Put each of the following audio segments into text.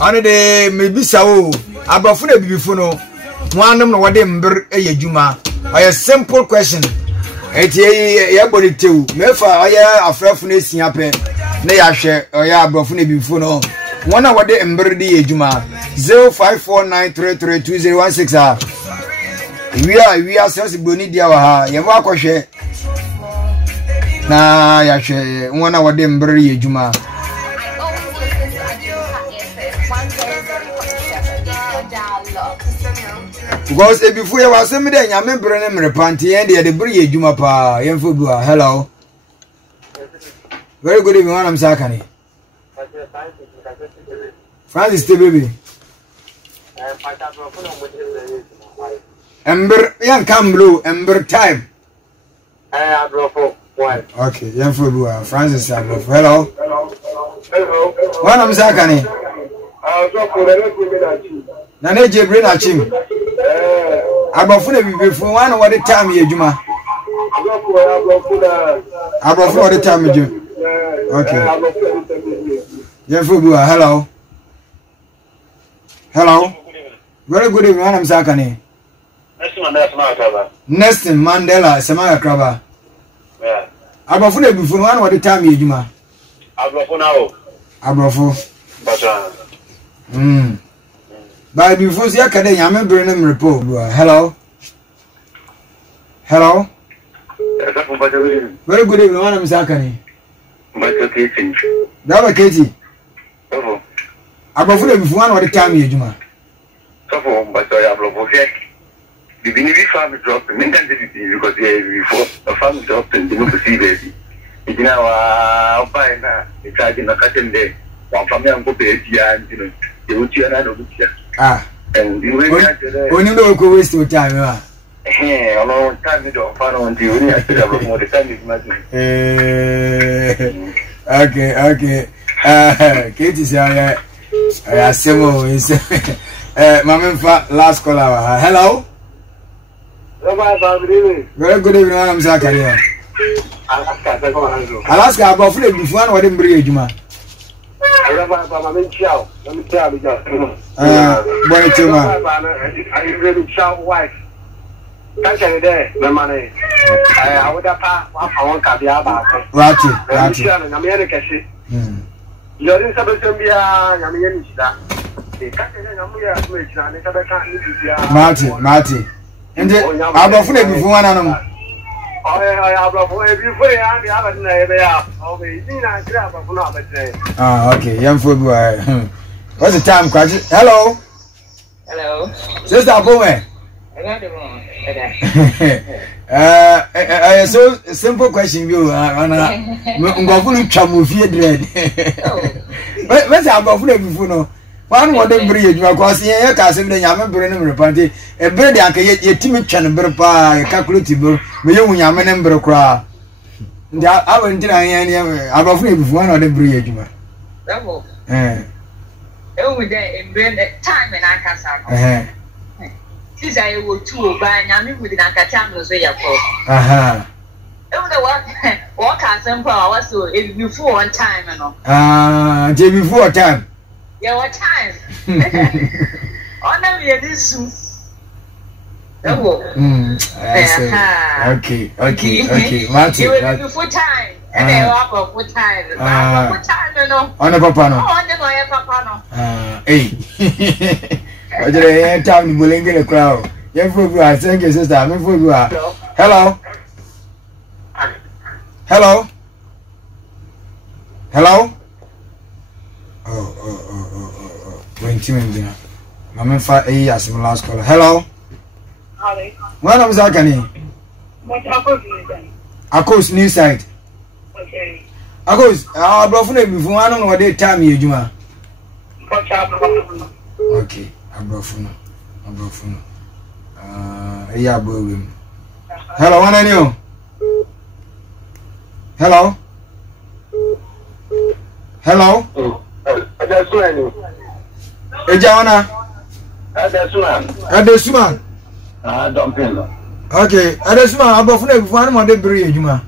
Ane de mebisa wo abrofo na bibifo no wanam na wode mbir eyadwuma. A simple question. Eti ye body tew. Mefa oya afrafo na esia pe. Na ya hwe oya abrofo na bibifo no. Wana wode mbir de yadwuma. 0549332016 we are sales boni dia wa ha. Ye mo akohwe. Na ya hwe wana wode mbir yadwuma. Because before you was me there, nyame bre ne mrepanti and the bre yedwuma pa yemfo bua. Hello. Very good evening, I'm Sakani. Francis baby. Ember yan come blue, ember time. Okay, yemfo bua. Francis Abrofo. Hello. Hello. One I'm Sakani. Nane Jebre na chim. Abrofo na bibefo wan what the time yedwuma. Abrofo what the time yedwuma. Okay. Yefo hello. Hello. Very good evening, I'm Sakani. Nestin Mandela Samaya Kraba. Yeah. Abrofo na bibefo wan what the time yedwuma. Abrofo na o. Abrofo. By before the academy, I'm bringing report. Hello. Hello. Very good evening, I'm Sakani. Daba Katie. Above before one of the time, Yajuma. So, but I have a the Binny farm dropped because before a farm dropped and didn't see baby. It's now buying a charging a cutting day. One family and go pay and they would see another. And you only know go waste your time, a long time you don't follow on you. More the time is nothing. Okay. Katie said, I assume is Mamma last caller. Hello. Very good evening, I'm Zakaria. Alaska, about Philip before I didn't bring you, man. Boy, I really shout wife. Catch any day, the money. I would have passed one cabia about Ratchet. I'm here to catch it. You're in Sabasambia, I'm in that. Marty. And I'm not fully before one animal. I have a before I have okay, young football. What's the time, Cratchit? Hello. Sister Bowman. So simple question, you are dread. What's about before? One more than bridge, because here, Cassim, the Yaman Brennan Party, a bird, your timid channel, calculable, you Yaman and Brocra. I went to about one of the bridge. Oh, there in time and I can't. Since I will too buy Yamin with an Akatan, say, aha. What can some power so if before one time and all. Before time. Yeah, what time? Honor me this soon. Okay. Martin, before time. And they walk up with time. What time, you know? On a papa, no. On the way, papa. Hey. I did a time willing in a crowd. Young football, I thank you, sister. I'm in football. Hello. Oh. 20 minutes. Mamma fa as last caller. Hello. When I'm Zakani. Akos new side. Okay. Akos, our brother before I don't know what they time you, Juma. Okay, Abrofuno. Yeah, boy. Hello, one and you. Hello. Ejana. Adesuma. Dumping. Okay, Adesuma, Abrofuno before I want to bring Juma.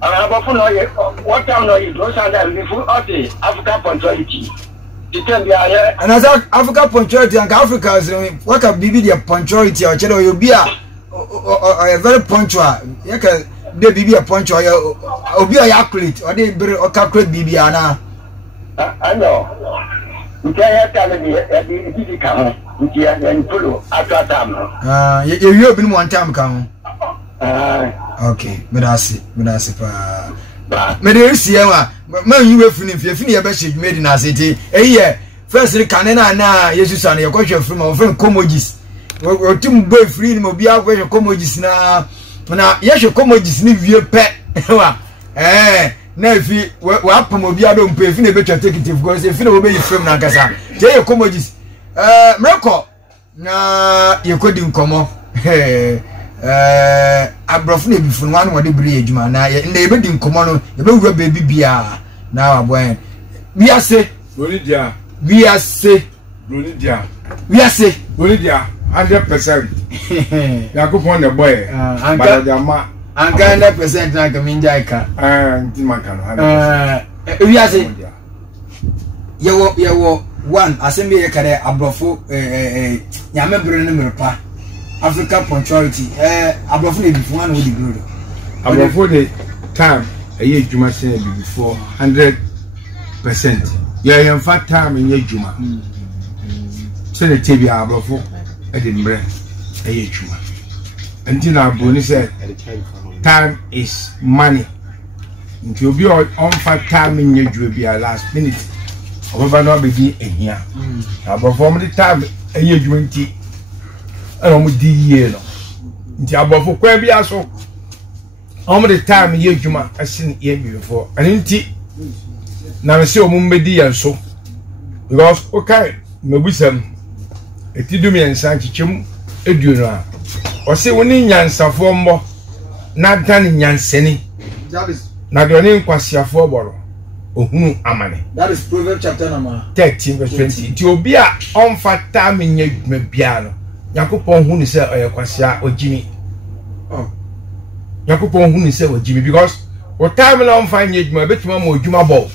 Abrofuno, what town are you? Those are the African punctuality. And as Africa punctuality and Africa is what can be the punctuality or cheddar you be a very punctual. You can be a punctual or be accurate or they be or calculate BBana. I know. You can't tell me if come. You can't follow after time. You have been one time come. Okay, but I see. Medicine, man, you were feeling if you best made in a city. A year, first, the canena now, Jesus, and your question from our friend Comogis. Or two boy free, mobile where your Comogis now. Now, yes, your Comogis need your pet. Eh, now if you were up mobile, don't pay, if you better take it because if you know where you from Nankasa, tell your Comogis. Miracle, nah, you couldn't come off. Abrofne bi fun wan wode bri adwuma na ye na ebe di nkomo no ebe wura baby bia na aboen wiase Bonidia 100% yakopon the boy anka 100% na kaminja ika ntimaka no wiase yewo one asembe ye kare abrofo nyame bre no merpa Africa punctuality abrofo na before one with the grow abrofo the time eye adwuma say before 100% yeah in fact time in adwuma say the tv abrofo e dey mbre eye adwuma until na boni say time is money nti obi on fact time in adwuma be last minute oba no be di ehia abrofo mo the time eye adwuma nti and we did ye no. Nti abofo kwa bia so. The time ye djuma asin ye before. And nti na me se omumbedi yan so. Because okay, me busam etidu me ensan chichim eduno a. O se woni nyansafo mbo na dan nyanseni. That is na de oni nkwasiafo boro. Ohunu amane. That is Proverbs chapter number 13 verse 20. Nti obi a onfata me nya djuma bia no. Yakupon hu ni se oyekwasia ojimi. Yakupon hu ni se ojimi because what time na on find ejuma betuma mo ojuma ball.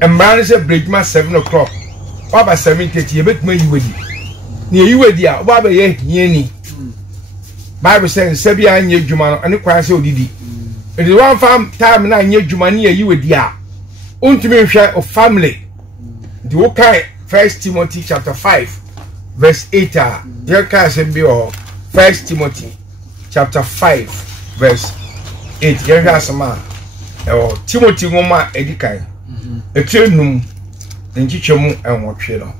Embra se breakma 7 o'clock. Oba 7:30 betuma yiwedi. Ni yiwedi a oba be ye hieni. Bible says se bia anye ejuma no ane kwan se odidi. It is one farm time na anye ejuma ni yiwedi a. Untimi hwe of family. The wokai 1 Timothy chapter 5 verse 8 there can be 1 Timothy chapter 5 verse 8 there has ma Timothy ngoma edikan etwenum nchichemu enwotwe no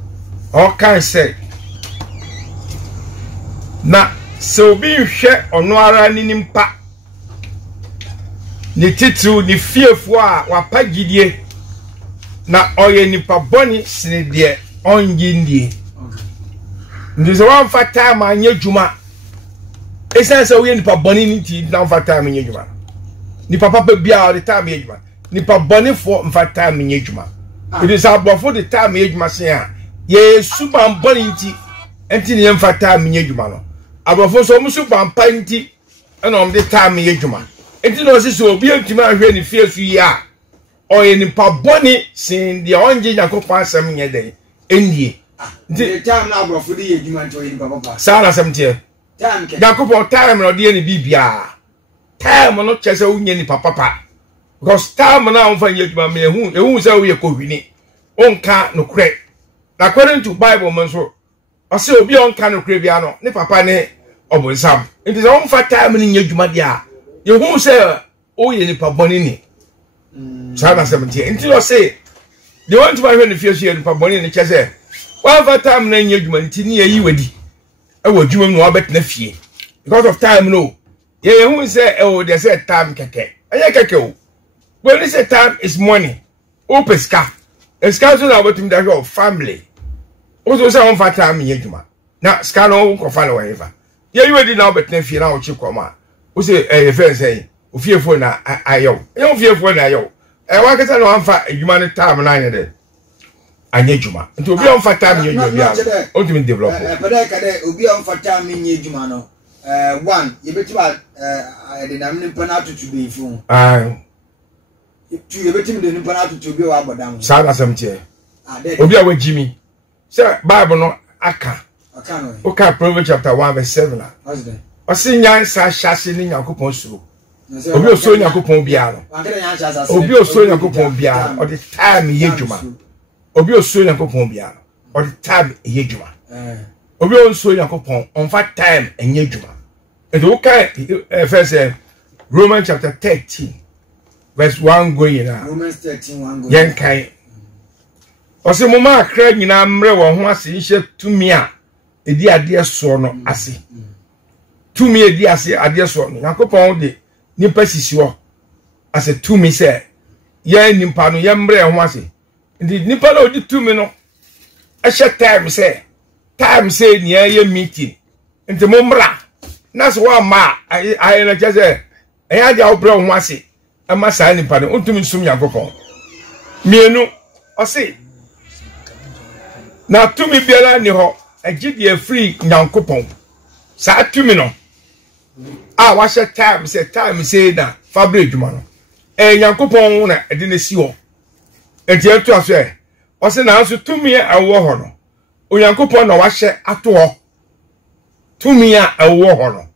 all can say na so bi hwe ono ara ni mpa ni titu ni fiefo a wapagidie na oye nipa boni sine de onjindie Ndize wan fata ma anye juma. Esanse we nipa boni nti na fata ma anye juma. Nipa papa bia all the time anye juma. Nipa boni for fata ma anye juma. It is about for the time anye juma say ye super boni nti enti ne fata ma anye juma no. Abofo so mu super mpa nti na om the time anye juma. Enti no se so obi enti ma hwe ni fie su ya. O ye nipa boni sin de onje yakopon asem nye den. Endie the time now bro for the ejuma to yin papa sala samtie time ke Jacob time no de ni bibia time no chese unye ni papa because time na on fa ejuma me ehun se wo ye kohwini onka no kre according to Bible man so o se obi onka no kre bia no ni papa ne obonsam it is on fa time ni ejuma dia ehun se o ye ni papa ni sala samtie until o say they want to buy when the future ni papa ni chese Whatever time na nyejuma ntini ye yiwedi e wodwuma mu obetna fie because of time no ye hu say they say time keke anya keke o when they say time is money o peska eska so na wetum da your family o so say on fa time nyejuma na ska no ko fa na wherever ye yiwedi na obetna fie na o chi kwama o say e fe say o fie fo na ayo e o fie fo na ayo e wa kesa no amfa adwuma no time na anya de anye juma nti obi on fata me juma bia o tumi develop pede kade obi on fata me nye juma no one ye betima de na me mpa na atutu be ifu tu ye betim de mpa na atutu be wa bodam sa na samtie obi a we Jimmy say Bible no aka okay Proverbs chapter 1 verse 7 o se nyansa hyase ni Yakobon suro obi o so Yakobon bia no obi o so Yakobon bia o the time ye djuma obi o so Yakobon bia o the time ye djuma obi o so Yakobon on fa time enye djuma and okay first Romans chapter 13 verse 1 going now Romans 13:1 going yen kai ose mo ma akra nyina mre wo ho ase nhye tumi a edi ade so no ase tumi edi ase ade so no Yakobon de nipa sisi ho ase tumi se ye nipa no ye mre ho ase ndi nipa na odi tumi no ehye time say ni ye meeting nti mo mra na so wa ma ayi na chese eya dia obra ho ase ama sa nipa no ntumi sum Yakobon mienu ose na tumi biara ni ho agide free Yakobon sa tumi no a wa she time say na fabric djuma no Yakobon na ede na si ho enti eto aso ose na so tumi awo ho no Yakobon na wa she ato ho tumi a awo ho no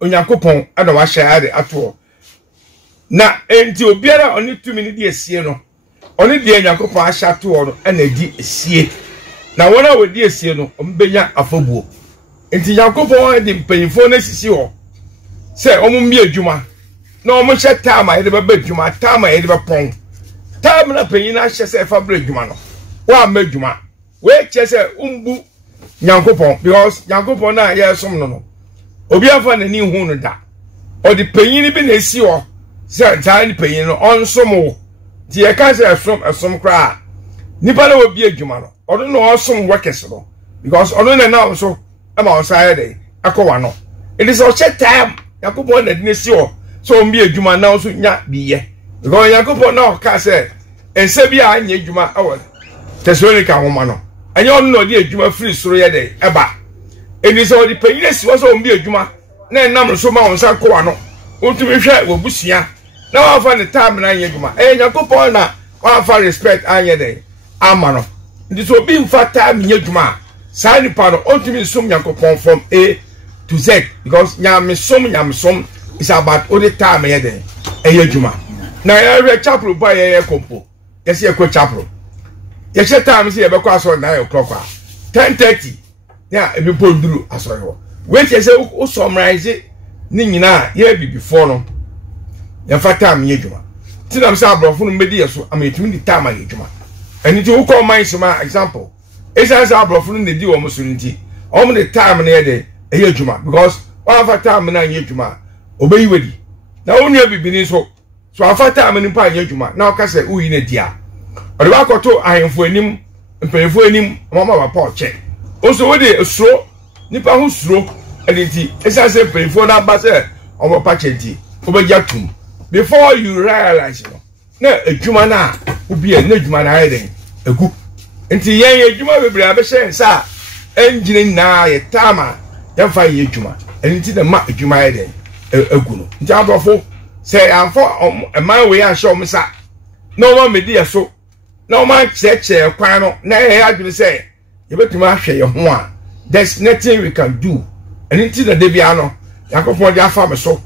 Yakobon na wa she ade ato ho na enti obiara oni tumi ni di esie no oni di Yakobon a she ato ho no na di esie na wona we di esie no ombenya afobuo enti Yakobon di mpanyifo na sisi ho se omumbi adwuma na omo hye tama ye de baba adwuma tama ye de bepon tama na panyin na hye se fabra adwuma no wa ma adwuma we che se umbu Yakobon because Yakobon na ye som no obi afa na ni hu no da o di panyin bi na esi ho se tan panyin no onsom wo ti ye ka se esom kra nipa na obi adwuma no odo no osom workers no because odo na na so ama on side dey akọwa no it is a check time Yakobon na dinesi ho so mbi adwuma na so nya biye because Yakobon na ka say ense bi anya adwuma awo Thessalonica homa no anya on no di adwuma free soro ye dey eba eni so di panyinesi wo so mbi adwuma na enam so ma on sa kowa no ontumi hwe wo busia na wa fa ne time na anya adwuma Yakobon na wa fa respect anya dey ama no ndi so bi mfa time nya adwuma sa ni pa no ontumi sum Yakobon from A to Z because nyamsom is about all the time here then ejuma na ya chapel boy ya kompo yes ya ko chapel ya she time say e be kwa so 9 o'clock 10:30 ya e be ponduru asori ho wait you say o summarize ni nyina ya bi before no ya fa time ye juma tinam say abrofo no medi yeso am etumi di time ye juma eni ti wo call mind soma example esa say abrofo no di wo so nti o mo the time na ye dey eye juma because wa fa time na ye juma obeyi wedi na wonu abibini so afa time ni pa ye juma na o ka se uyi na dia o de ba koto ahemfo anim mpanyefo anim mama ba pa che o so we de suro nipa hu suro editi esa se mpanyefo na ba se o mo pa che di o be jatum before you realize no na ejuma na obi e na ejuma na ye den egu enti ye ejuma bebre abehye nsa engine na ye tama ya fa ye ejuma enti na ma ejuma ye den egu no nti abrofo say am for man we an show msa no one medi yeso no man cheche kwan no na ye adwene say ye betuma ahwe ye ho a there's nothing we can do enti na debia no Yakobon dia fa me so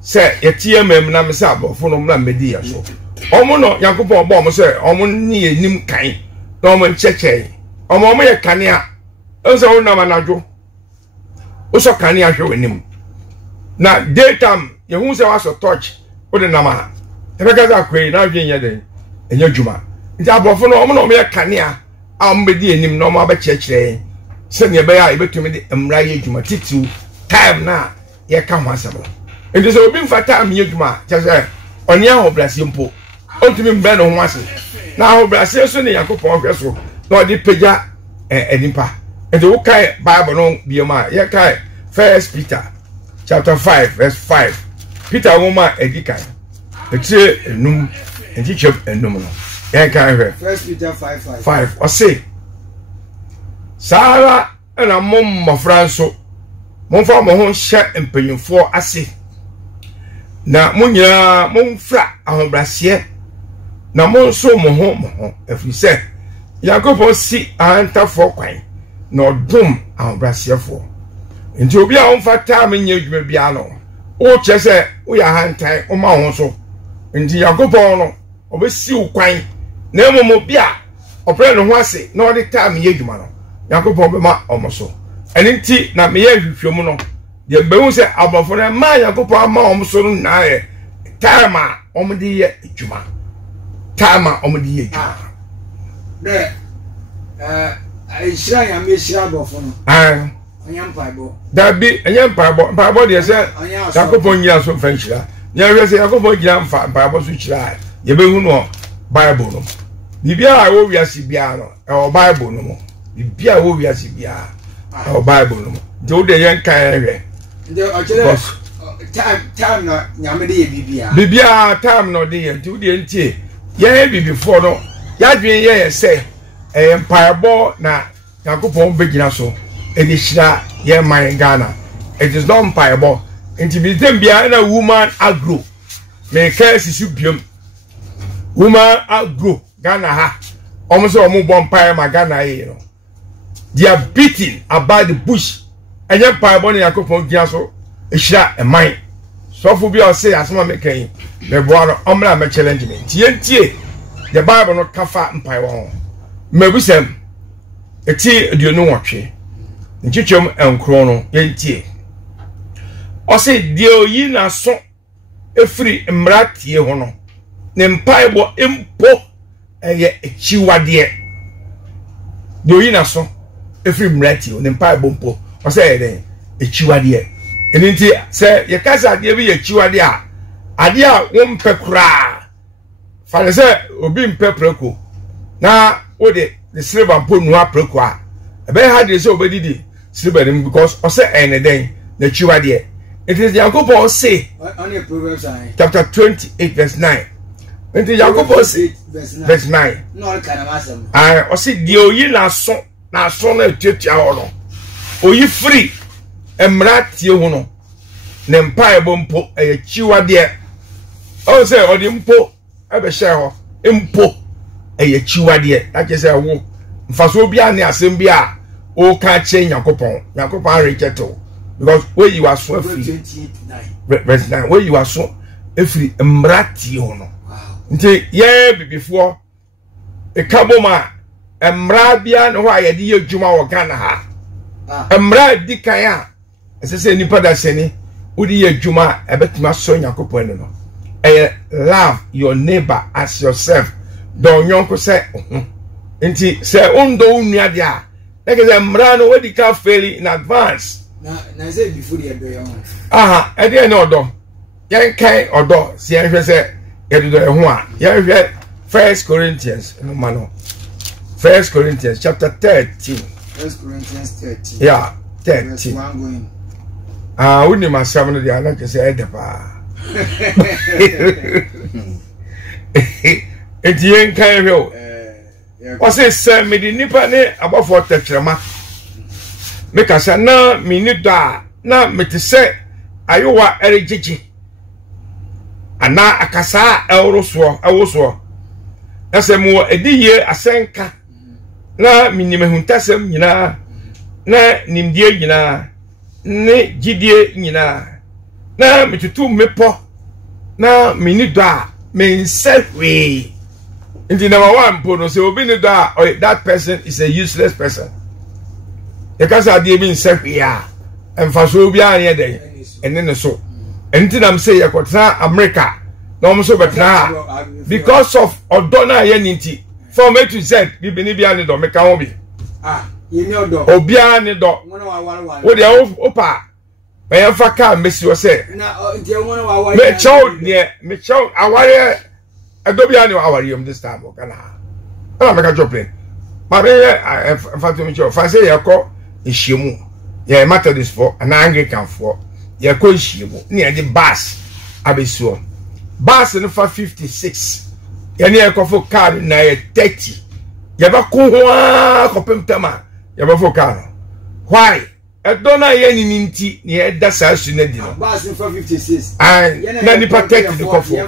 say ye tie mem na me say abrofo no na medi yeso omo no Yakobon bo mo say omo ni enim kan na omo cheche omo ye kanea enso wo na manadwo wo so kanea hwe wenim na daytime ye hu se wa so touch o de nama e be gaza kwei na dwen ye den enya djuma nti abrofo no omo no me kanea a mo be di enim na omo abechekire se ne be ya e betumi de emra ye djuma titu time na ye ka ho asabla nti so obi mfa time ye djuma chese oni ahobrase mpo ontumi mbe no ho ase na ahobrase so ne Yakobon hwe so na odi peja enipa nti wo kai Bible no biema ye kai 1 Peter chapter 5 verse 5 Peter woman edikan etie enum enti chep enum no ye kai hwe 1 Peter 5 o say Sara na mom mafranso momfa mo ho hye empanyimfo ase na munyira momfra ahobrase na monso mo ho efise Yakobon si anta for kwan na odum ahobrasiefo nti obi a onfa time nya adwuma bia no o chese wo ya hantan o ma ho so nti Yakobon no obesi ukwan na emomo bia opre no ho ase na odi time nya adwuma no Yakobon be ma omoso eni nti na me ya hwehwemu no de behu se abofo na ma Yakobon ma omoso no na ye time a omdi ye adwuma time a omdi ye adwuma de Ishira ya me shira abofo no anyam paibo dabi anyam paibo de se Yakobon nyira so fa nshira nya hwe se Yakobon nyira mfa paibo so chira ye behu no Bible no bibia a wo wiase bia no e Bible no mo bibia a wo wiase bia e Bible no mo de wo de yen kan hwe de o chere time no nyame de ye bibia time no de ye de wo de ntie ye bibifo no ya dwen ye se paibo na Yakobon begina so edi shira ye man Ghana it is not paibo nti bi dem bia na woman agro me ka sisi biom woman agro Ghana ha almost omo bon pie ma Ghana ye no they are beating about the bush enye paibo na Yakobon gina so shira e man so fu bia o say asema me kan me boa no omra me challenge me tie the Bible no kafa mpaiwo ho mebusem eti aduonu nwotwe nchichom enkro no yentie o se die oyi na so efiri mratie ho no ne mpaibo empo eye echiwade de oyi na so efiri mratie ne mpaibo mpo o se eden echiwade eninti se ye kasa de bi echiwade a ade a wo mpekura fa se obi mpepreko na o de the silver put no apreko a ebe ha de se obedidi silver nim because o se eneden na chiwade it is Yakobon say on the Proverbs chapter 28 verse 9 it is Yakobon say verse 9 no kana masem o se de oyi na so na tuatua ho no oyi free emratie ho no ne mpaibo mpo e chiwade o se o de mpo ebe share ho mpo eye chiwade that is wo mfaso bia ne asem bia o ka che Yakobon recheto because where you are so free verse 9 where you are so free emrati ho no nti ye bibifo e kaboma emra bia ne ho ayede ye dwuma wo Ghana ha emra dikan a esese nipa da seni udi ye dwuma ebetima so Yakobon no love your neighbor as yourself don yonko se nti se ondo unua dia like say mrano we di ka fail in advance na say before the do yon e dey na odo yen kai odo se yen hwe se ye do ho a yen hwe 1 Corinthians no mano 1 Corinthians chapter 13 1 Corinthians 13 yeah 13 woni masam no dia like say edepa Etien kan hwe o se se me di nipa ne abofo tekrema me kasa na minuto a na metese ayowa erejiji ana akasa ewoso asemu ediye asenka na minimehuntasem nyina na nimdie nyina ne gidie nyina na metutu mepo na minuto a mensehwe. In the number one, Pono, so that person is a useless person. Because I did being said here, and for so be any day, and then so. And then I'm saying, America, no so but now because of Odona Yeniti, from A to Z, we believe in the make a hobby. You know, Obiani dog. What the opa? May I fuck miss you say? Me child, yeah, me child, I Adobe annual hour this time. I make a job plane. But if I say you call Ishimu, yeah, matter this for an Anglican for your call Ishimu near the bus. I be sure. Bus in 56. You near coffee card in 30. You have a cool tama. You have a car. Why? I don't know any ninty near that's as you need. Bus in 56. And then you protect the coffee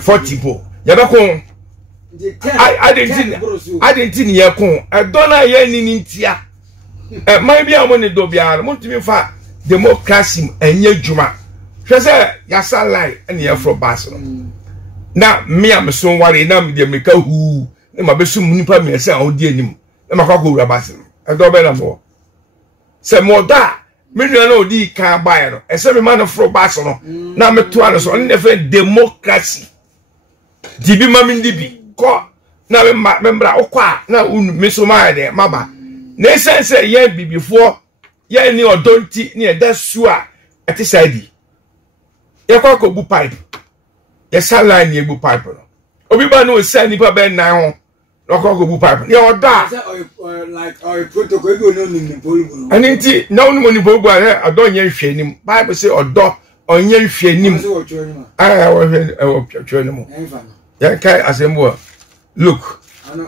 40 people. Yabako I didn't hear con. I don't know any intia. Maybe I'm on the Dobia, Montimi fa democracy and ye Juma. She said, Yasa lie and ye from Barcelona. Now, me, I'm so worried. Now, the America who, my best munipa me say, oh, dear him. I'm a cockle rabasim. I don't better more. Say more that. Me no di can buy no. E say me man from Barcelona. Na me to an so never democracy. Di bi ma me di bi. Ko na me membra okwa na unu me so ma de maba. Na sense ye bi before ye ni odonti ni e da su a ati side. Ye kwa ko bu pipe. Ye saline ye bu pipe no. Obi ba no se nipa be nan ho. No kwa ko bu pipe. Ye oda. Like our protocol go no ni polibu. And inti na unu mo ni polibu a adon ye hwe nim. Bible say odo onye hwe nim. Ah wo hwe nim. Ya kai asembo. Look.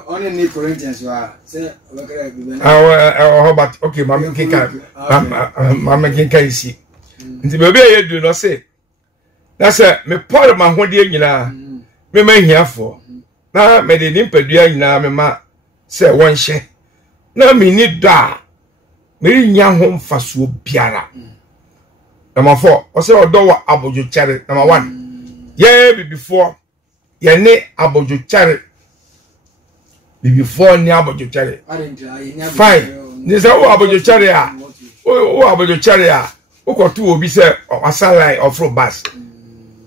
Only need Corinthians say Robert, okay, Mama Kinka. Mama Kinka is see. Nti baby ye do no say. Na say me pour my hode nyina. Me ma hia for. Na me de nimpadua nyina me ma say won hye. Na me ni da. Me nya ho mfaso biara. Number 4, o say odo wa abojo chare. Number 1. Ye be before ye ne abojo chare. Before ni abojo chare. Fine. Ni say o abojo chare a. O abojo chare a. O ko tu obi say asalai ofro bus.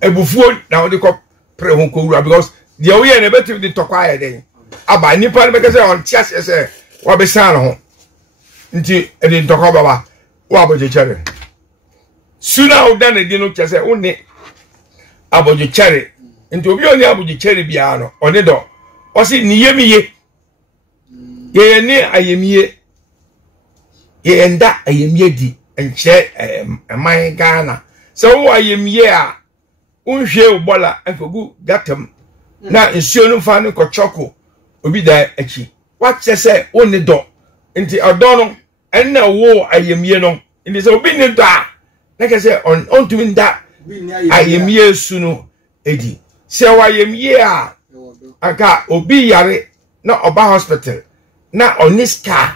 Ebufuo na o de ko pre ho ko wura because the we na betu de tokwa ye den. Aba nipa na be say on tia say wa be san ho. Nti e de tokwa baba. O abojo chare. Suna o dan e di no che say o ne abojo chare. Nti obi oni abojo chare bia no o ne do. O si ni yemiye. Ye ni ayemiye. Ye enda ayemiye di enche man Ghana. So wo ayemiye a unhwe ubola enfogu gatam na nsuo no fa no kochoko obi da achi. What say oni do. Nti odo no enna wo ayemiye no. Nti say obi ni do a na ke say on to win that ayemiye su no edi. Say wo ayemiye a aka obi yare na oba hospital na oniska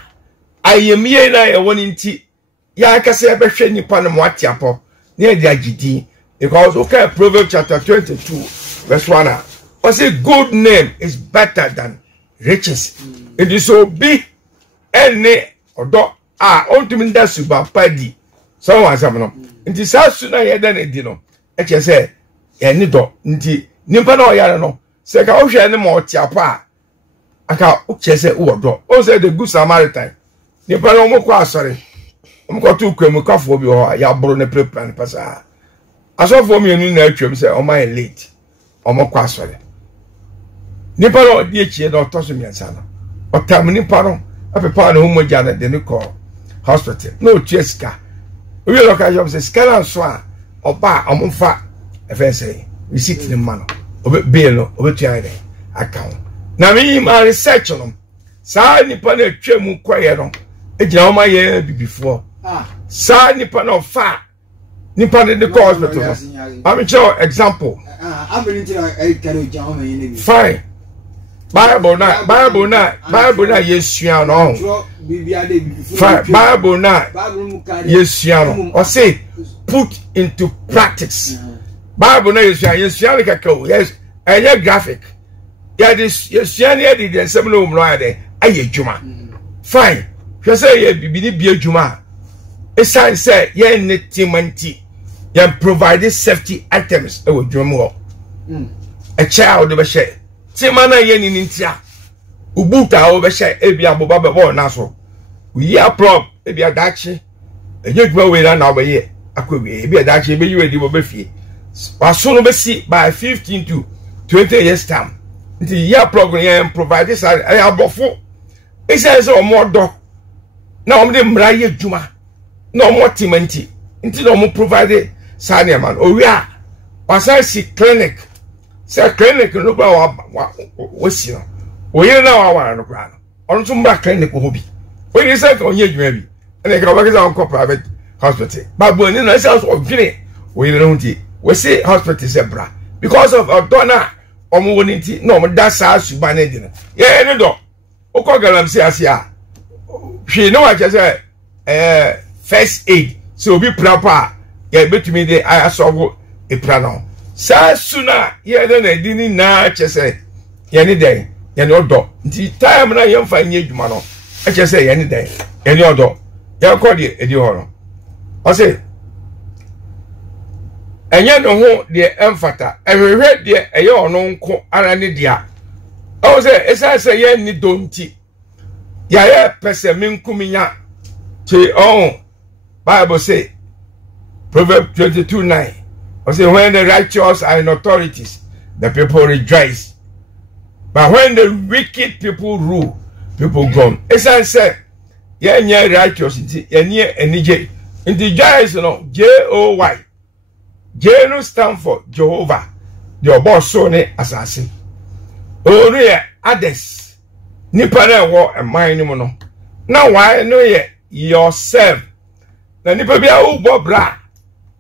ayemiye na ye woni nti ya aka say behwe nipa no mo atiapo na edi agidi because okay Proverbs chapter 22 verse 1 I say good name is better than riches. It is so be any odo ontumi nda suba padi so wan sam no nti sa su na ye dan edi no e che say ye ni do nti nipa na oyare no se ka o hwe ne mo atiapo aka o che say wo do o say the good Samaritan nipa na mo kwa asore mo ko tu kwemu kafo bi ho ya bro ne prepare pasa asofo mi enu na atwem say o man late o mo kwa asore nipa na di echi na otoso mi ansa na o tam nipa no apepa na ho moja na de ne ko hospital no cheska we look at job say scan so a oba omfa e fe say receipt ni man obe bill no obe tua ide account na me ma research no sa nipa na atwem kwaye no ejina o ma ye before sa nipa na fa nipa de ko hospital I'm show example fine Bible na yesua no Bible na yesua no o say put into practice Bible na yesua kakao yes anya graphic ya this yesua na dey the same no mro ade ayedwuma fine hwe say ye bibini bia dwuma e say ye netimanti ye provide safety items e wo dwuma ho a child be share Timana yeni nintia. Ubuta obeshe ebi aboba bebo na so. We are prop ebi adachi. Enye gwa we na obaye akwewe ebi adachi ebi you edi bobe fie. Waso no besi by 15 to 20 years time. Nti year program yen provide this abofo. E say so omodo. Na omde mra ye djuma. Na omo timanti. Nti na omo provide sane man. Owi a wasa si clinic. Say clinic no ba wasi no oye na wa no kra no on so mba clinic ho bi oye say ka onye dwuma bi ene ka ba ka on private hospital babu ni na say so odwene oye no nti we say hospital say bra because of odona omo woni nti na omo da saa suba na di no ye ne do okọ galamsey asia hwe no wa chese first aid so obi prapa ye betumi de asogo epra no saa suna ye de na di ni na chese ye ne den ye ne odo nti time na ye mfa nye adwuma no chese ye ne den ye ne odo ye ko de edi ho no o se enye no ho de emfata ehwehwe de eye ono nko ara ne dia o se esa ye ni donti ya ye pese minkuminya che Bible say Proverbs 22:9 o say when the righteous are in authorities the people rejoice but when the wicked people rule people groan esa say ye nya righteous nti ye ne enije nti joy no Joy J no stand for Jehovah, the boss so ne assassin. Oh, no, others. Nipa na wo a mind no. Now why no ye yourself. Na nipa bia wo bobra.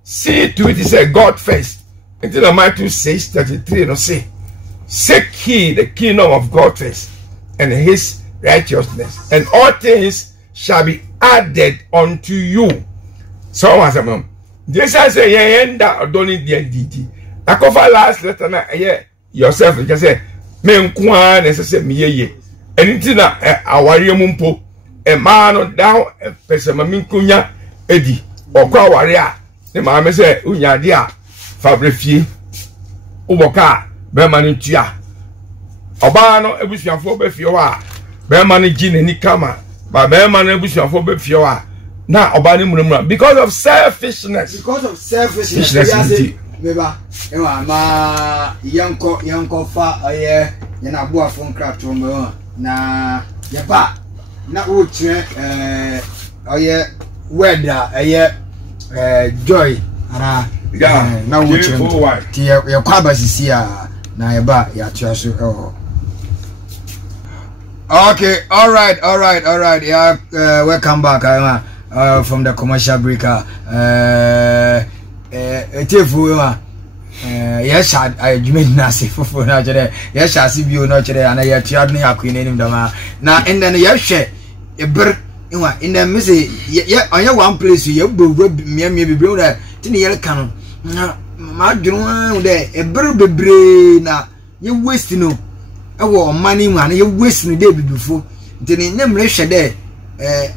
See to it is a God first. Until Matthew 6:33 no say. Seek ye the kingdom of God first and his righteousness, and all things shall be added unto you. So was a this I say, ye enda odoni DDT. I cover last letter na yourself. Just say, me nkwa na say me ye. Anything na awari mumpo. E man down pese mami nkunya edi. Okwa awari a. Ne ma me say unya dia fabrefie. Uboka be mani tua. Oba no ebusuafo be fie ho a. Be mani gi nani kama. Ba be mani ebusuafo be fie ho a. Na obani munumura because of selfishness. Beba ewa ma yanko fa oye yana boa fon krato mo na yeba na uche oye weather joy ara na uche ti ya kwaba sisi a na yeba ya tuaso okay all right yeah welcome back from the commercial breaker. Yes, I mean, Nasi for natural. Yes, I see you natural, and I tried me a queen in the now, and then yes, a bird in the missy. Yeah, on your one place, you maybe bring that to the yellow cannon. My drone there, a bird be brain. You waste no. I want money, man, you waste me day before. Then name Resha there.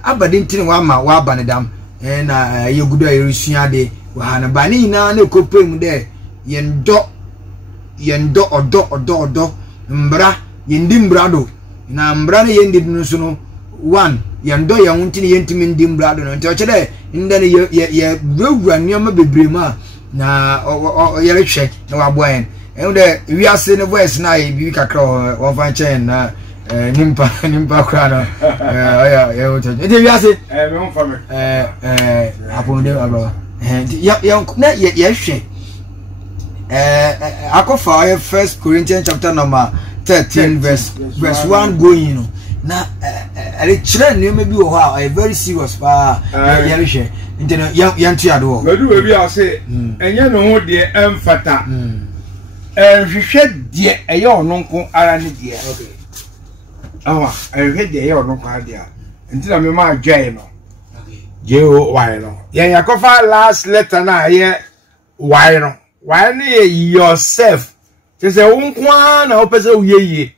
Abadintin wama wabanedam na yegudo ayrusia de wahana bani na ne kopem de yendo odo mbra yendi mbrado na mbra ne yendi no so no one yendo ya wuntini yentimi ndi mbrado no nti de ndane ye brawura nioma bebrema na yerehwe na waboen de wiase ne voice na ye bi kakra won fan chen na nimpa krana ya wote ede wiase me won fa me aponde ababa ya na ye hwe akofa 1 Corinthians chapter number 13 verse 1 going no na ele kire ne me bi wo ha a very serious pa ya hwe ntino ya ntu ado medu we bi ase enye no ho de emfata hwehwe de eye ononko ara ne de okay I de ye ono kwa dia ntira me ma dwai no Joy no yen yakofa last letter na ye why no why no yourself say unkwa na opese uyeye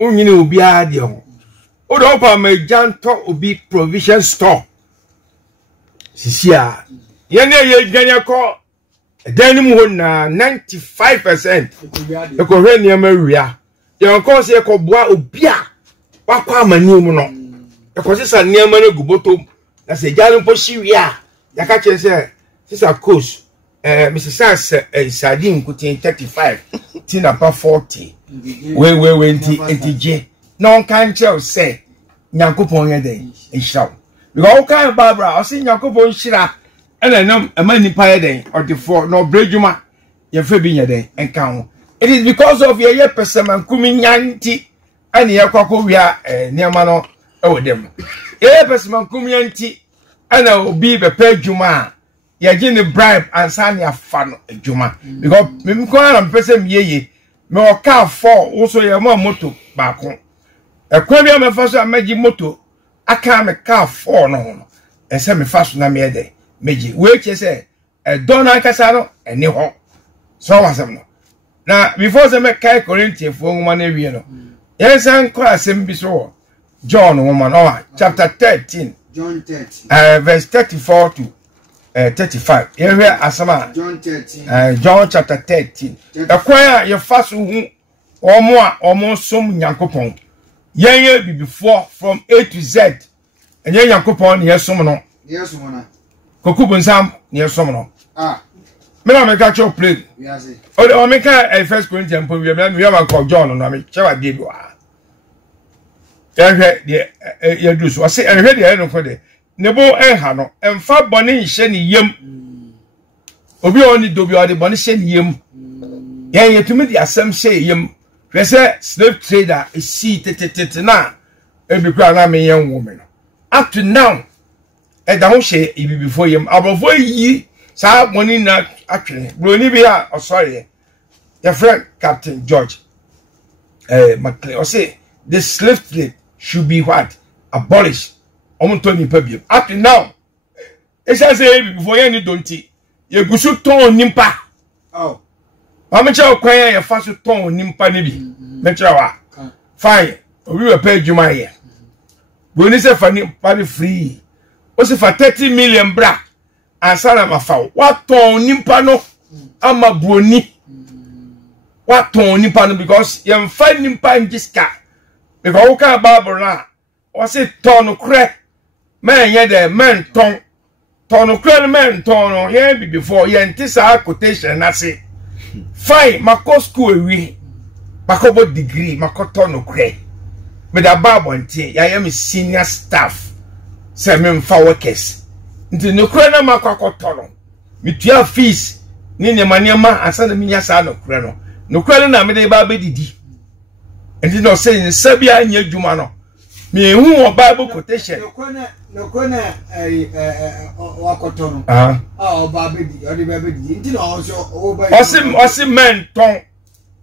unyine obi ade ho o do pa ma janto obi provision store sisia yen ye dwanya ko dan mu ho na 95% e ko hwe ne ma wia yen ko se ko boa obi a wakwa mani mu no ekosisa niam na guboto na se jalo po shiwia yaka che se sisa coach Mr. Sans sardine kutin 35 tina pa 40 we nti na on kan che se nyankopon ye den ehiraw because kan Barbara o se nyankopon hira ena nam amani pa ye den or the for no brejuma ye fa bi nye den enka ho it is because of your person kumi nyanti ani yakwako wia niama no ewodem person kumi nyanti ana obi be pa djuma ya gini bribe and sani afa no adwuma because me ko na person yeye me o car 4 also ye mo moto baako ekwa bia me fa so amaji moto aka me car 4 no ese me fa so na me ede meji we che se don ankasa no eni ho so wasem no na before se me kai Corinthians fo ngoma na wie no yes anko asem bi so John woman chapter 13 John 13 verse 34 to 35 here asama John 13 John chapter 13 ekwa ye fa so hu omo a omo som nyankopon yenye bibifo from A to Z enye nyankopon ne yesom no yesom na kokubu nsam ne yesom no me na me ka cho play yes o me ka 1 Corinthians pon we ma ko John no me chewa de bi wa ehwe de ye du so se ehwe de e no ko de nebo enha no emfa bone nhye ne yem obi oni do bi odi bone hye ne yem yen yetumi di asem hye yem hwese slave trader e si tetetete na e bi kwa na me yen wo me no up to now e da ho hye e bi before yem abofo yi sa bone na atwene broni bi a osori your friend Captain George McLean say the slave trade should be what abolished. Tony Pabio. Up to now, it's as if before any don't you go so ton nimpa. Oh, I'm a child crying a fast ton nimpa nibi. Metrawa. Fine, we will pay you my year. When is a funny party free? Was it for 30 million bra? And Salama foul. What ton nimpa no? I'm a brony. What ton nimpa no? Because you're fine nimpa in this car. Because who can't Barbara? Was it ton of crack? Man, yeah, the man ton man ton, yeah, before yeah, and this quotation. I say, fine, my school we, my degree, my ton cray. With a barb and tea, I am a senior staff, 7 for workers. Into no crana, my cocotono. With your fees, Nina Maniama, and San Miasano crano. No crana, I made a baby didi. And did not say in Serbia and Yajumano. Me who Bible quotation. No corner wakotono. Baby, or the baby didn't also over. Osim men ton.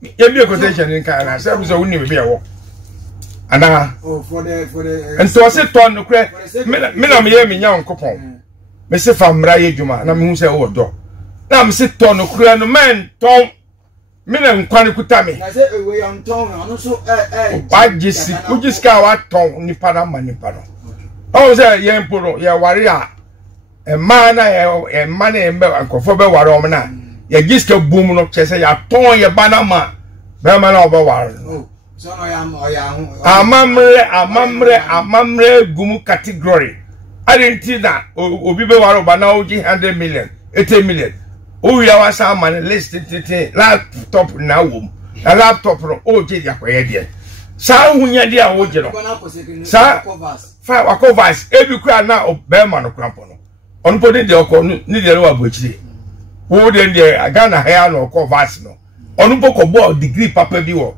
Give me a quotation in Canada. Service only be a walk. And for the and so I said ton no crack. Minam ye me young coupon. Mr. Famraye Juma, na me say oh do. Na me say ton no crack no man ton. Minam kwani kutami. I say we on ton and also Bajisi, ujiska wa ton ni para mani para. Oh, say yen puro ye warrior. A man a money and nkofo be ware o na. Ye giska boom no chese ya ton ye banama. Be man obo ware. Oh, so no yam amamre gumu category. Argentina obi be ware ba na oji 100 million, 80 million. Oh, ya was a man list laptop na wom. A laptop no oji ya kwaye die. Sa hunya dia oji no. Sa fa wakovas ebi kwa na obema no krampo no onu podi de okọ ni de wa bochire wo de de aga na hair no wakovas no onu poko bo degree papa bi wo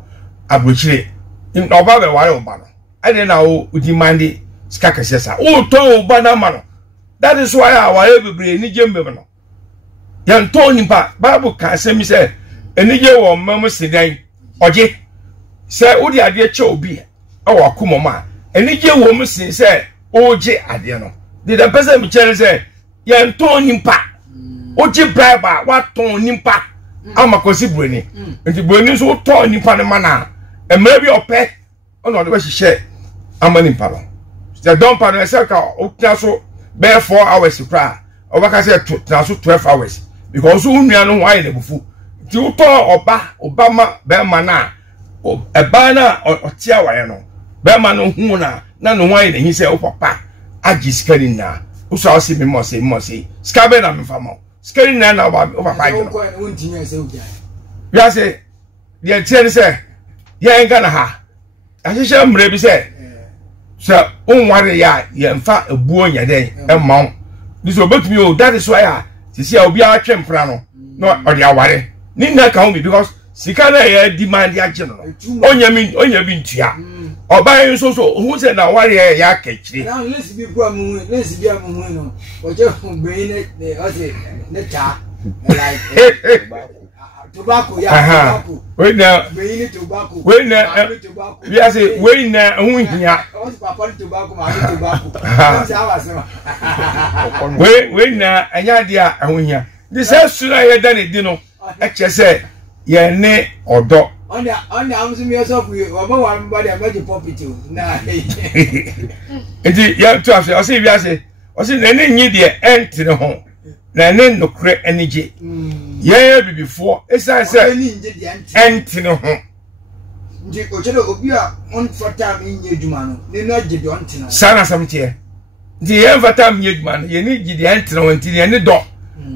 abochire in oba be ware oba no ade na o demand ska kesesa o to oba na ma no that is why our bebre ni jembe no yan to nimpa bible ka say mi say enije wo mamu sidan oje say odi ade che obi e wa kumoma enije wo mu sin se oje ade no the person mi chere se ye nton nimpa oje bribe wa ton nimpa amakosi broni nti broni so ton nimpa ne mana emre bi ope ona de ba hihye amani nimpa no the don pa no se ka okya so be 4 hours kra obaka se na so 12 hours because unua no why le bufu ti uto obama be mana eba na otia waye no be ma no hu na no why le hin se o papa agi skari na uso asi me mo se skabe na me fama skari na o papa agi no wontinya se uja ya se ye tiene se ye nga na ha ahihye mre bi se unware ya ye mfa ebuo nya den emma this obetumi o that is why sisi obi a twempra no odi aware ni na ka ho bi because sika na ye demand ya je no onya bi ntua oba yin so hu se na ware ya kachire na let's be bua mu no oje hu be ne o se ne ta like tobacco ya tobacco we na beyin tobacco we na we say we na hu hia o papa tobacco ma tobacco we na anya dia hu hia this sura ye da ne di no e che se ye ne odo on am so me yourself we oba wan body am property na enti ya to afi o se wi ase o se na ne nyi de entire ho na ne nokre enije ye bibifo esan se entire ho ndi o chelo obi a on fata nyi adwuma no ne no gide on tena sana samtie ndi ye fata nyi adwuma no ye ni gide entire ho nti ye ne do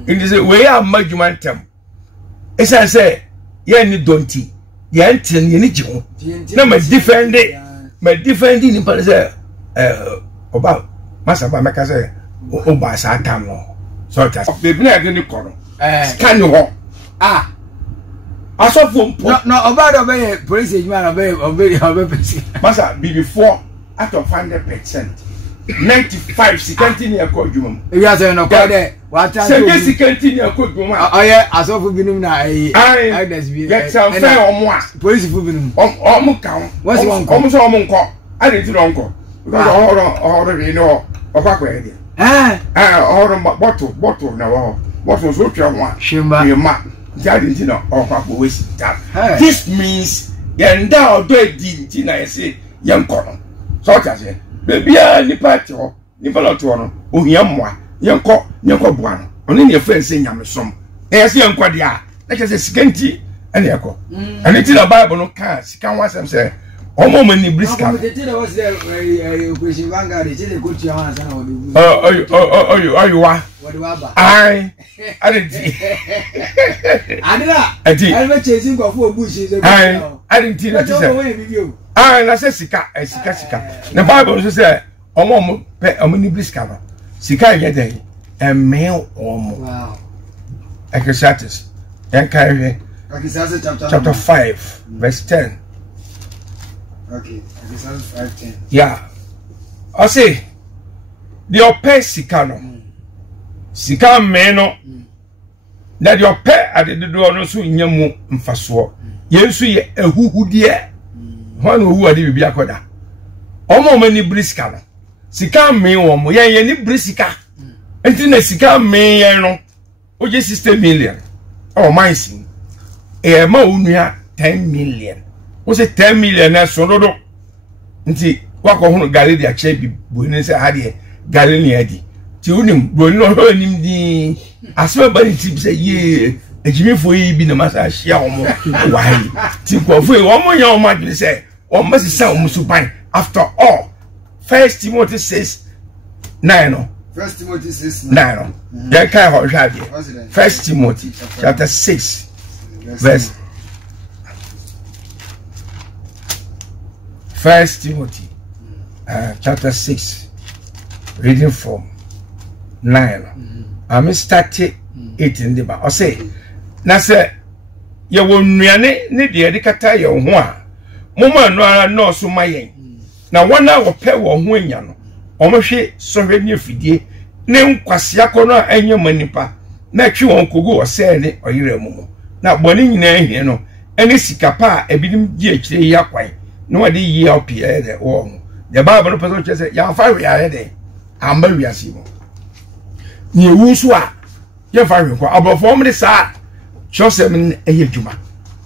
ndi se we ya madwuma ntem esan se ye ni donti ye entire ye ni jiho na ma defend ni pa se oba masaba meka se o ba sa tam no so ta bebi na de ni koro scan ho asofo mpo no oba do be police ejuma na be pesi masa before out of 100% 95 sekanti ni akodwuma mu eya se no ko de wa ta se sekanti ni akodwuma oye asofo binum na elders bi get some fair omo a police fu binum omo kan what's one ko omo so omo nko ade ti don ko because oro ni no okwa ede oro bottle na wo bottle so twa ho a shimba ma jadi ti no okwa ko wesi ta this means yenda odo edi ti na yesi yenko no so ta se bebia ni party ho ni baloto no ohia mmoa yenko boa no oni ne friend nyamesom yesi yenko dia na kese sikanti ene yeko ene ti na bible no ka sikan wasem se omo mani briska wa ai adenti adira adi albe chasing go for bush ai adenti na tise ai na se sika na bible so say omo pe omo ni briska no sika ye dey emel omo wow Ecclesiastes chapter 5 verse 10. Okay, Ecclesiastes 5:10. Yeah. I say the ope sika no. Sika me no. Na the ope ade dodo no so nyamu mfaso. Yensu ye ehuhudie. Hwan ohu ade bibia akoda. Omo mani briska no. Sika me wo mo ye ni brisika. Enti na sika me ye no. Oje 60 million. Oh my sin. E ma onua 10 million. O se 10 million na so dodo. Nti wako hunu gale di ache bi boni se hade gale ni adi. Ti unim boni no ho nim di asema bani ti se ye ejimifo yi bi na masa hia omo wai. Ti kwofo e omo nya omo adwene se omo se sa omo suban. After all, 1 Timothy 6:9 no. 1 Timothy 6:9 no. Ya kai ho hwa de. 1 Timothy chapter 6 verse 1 Timothy chapter 6 reading from 9. I'm starting 8 in the ba. O say na say ye wonuane ne de de kata ye ho a moma no ara no so mayen na wana wo pe wo ho anya no omhwe sohwe ne fidie ne nkwase akono a enye manipa na twi won kogu o say ne oyire mu na boni nyina hie no ene sikapa ebidim gi akire yi akwan no wade yi opie de wo the bible no person say ya fa wi are de amba wi asimo ni ewusu a ye fa wi kwa abofo mo de sa chosem eye djuma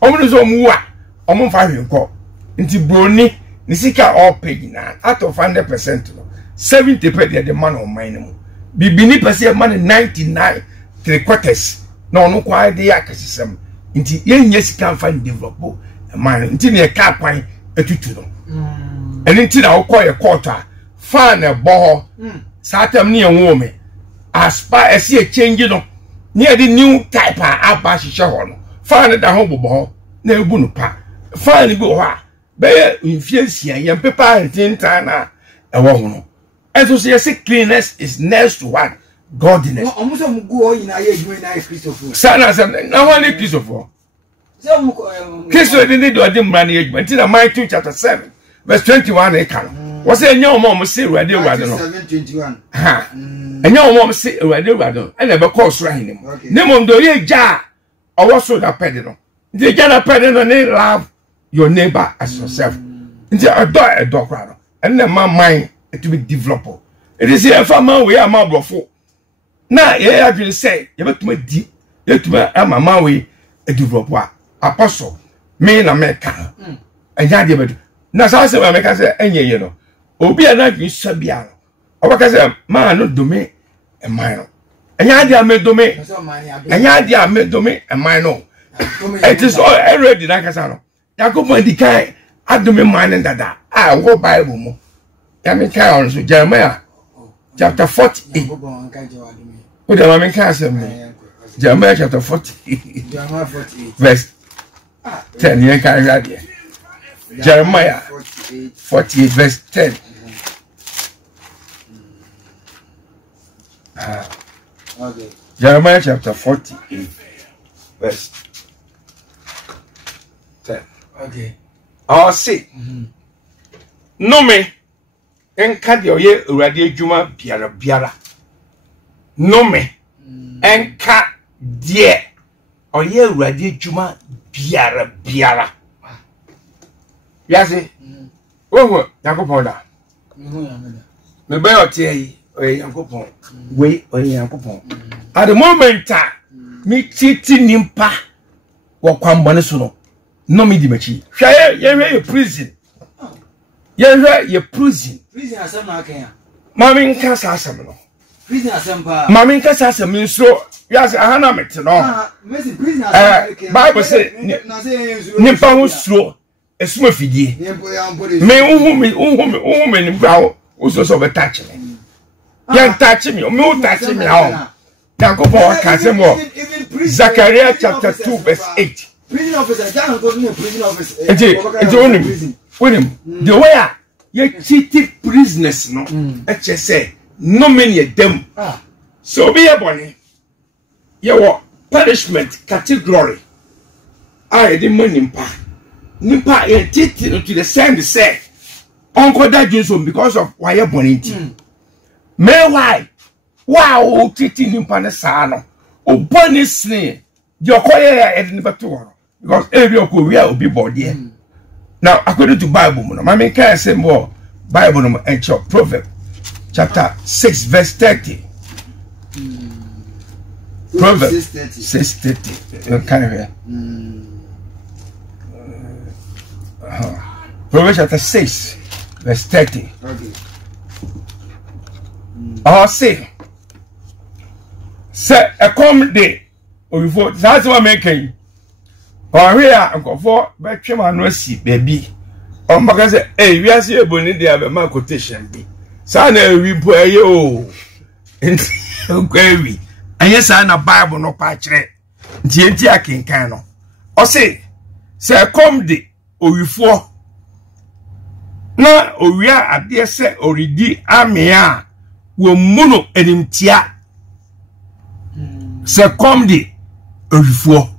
omo so mu a omo fa wi kwa nti broni ni sika all page na out of 100% no 70% de man on mine mu bibini pese man 99 3/4 na ono kwa de yakasisem nti yenye sika fa develop man nti ne ka kwan etutu no eni nti na ukọ ye quarter fan e bo satam ne enwo me aspa esi e change no ne de new type aba hihye ho no fan da ho bobo na ebu no pa fan bi ho a be infiansia ye pepa tintan na e wo ho no enso se yes cleanness is next to what godliness omuso mugu o yina ye edwuma na Christopher sana na wani Christopher Christopher didn't do a dim money edwuma nti na Matthew chapter 7 verse 21 e kan wo se enya omo se ruade ruade no 7:21 ha enya omo se ruade ruade no e na be call so ahine mu ne mo ndo ye ja owo so da pede no The Jana Penny love your neighbor as yourself. Into a dog crowd. And then my mind to be developed. It is here for man we are my before. Now, yeah, I will say, you bet me deep, you to my maui a developer, apostle, me in America. And Yadi, now, so I say, America say, and you know, Obi and I be Sabiano. Or what I say, man, no domain and mine. And Yadi made domain, and Yadi made domain and mine. It is already like I said. Jacob and the kind, I do me mine and that. I go Bible. Coming counts with Jeremiah chapter 48. With the Roman Castle, Jeremiah chapter 48, verse 10. You can read here. Jeremiah 48, verse 10. Okay. Jeremiah chapter 48, verse 10. Okay. I'll say, no me. Enka de oye urade adwuma biara no me enka de oye urade adwuma biara yase oho yakopon da me be otie oye yakopon we oye yakopon at the moment me titi nimpa wo kwambone so no me di machi hwa ye prison ye prison asem na aka ya mami nka sa asem no prison asem pa mami nka sa asem nso yas ahana mete no mesi prison asem bible say nipa ho suro esuma fidie me uhu me ni brawo uso so be touch me ya touch me me o touch me ha Yakobo ka se mo Zechariah chapter 2 verse 8 prison officer John go to prison officer enti William, the way you cheated prisoners, no, say, no many them. So be a bonny. Your punishment category. I didn't mean Nimpa, you cheated to the same say. Uncle that Johnson because of why you're bonny. May why? Wow, cheating Nimpa Sano. Oh, bonny snake. Your choir at never to because every Korea will be body. Now, according to Bible, I can't say more Bible and Proverbs chapter 6, verse 30. Proverbs 6:30. Proverbs chapter 6, verse 30. I'll say, a common day, or before that's what I'm making. Or here, Uncle for Betchman Rossi, baby. On because we are see a bonnet there, my quotation be. Sana we put you in query. And yes, I know Bible no patch. Tientia King Cano. Or say, come de, or you for. No, or we are at dear say, or ready, Amia will mono and in tia. Come de, or you for.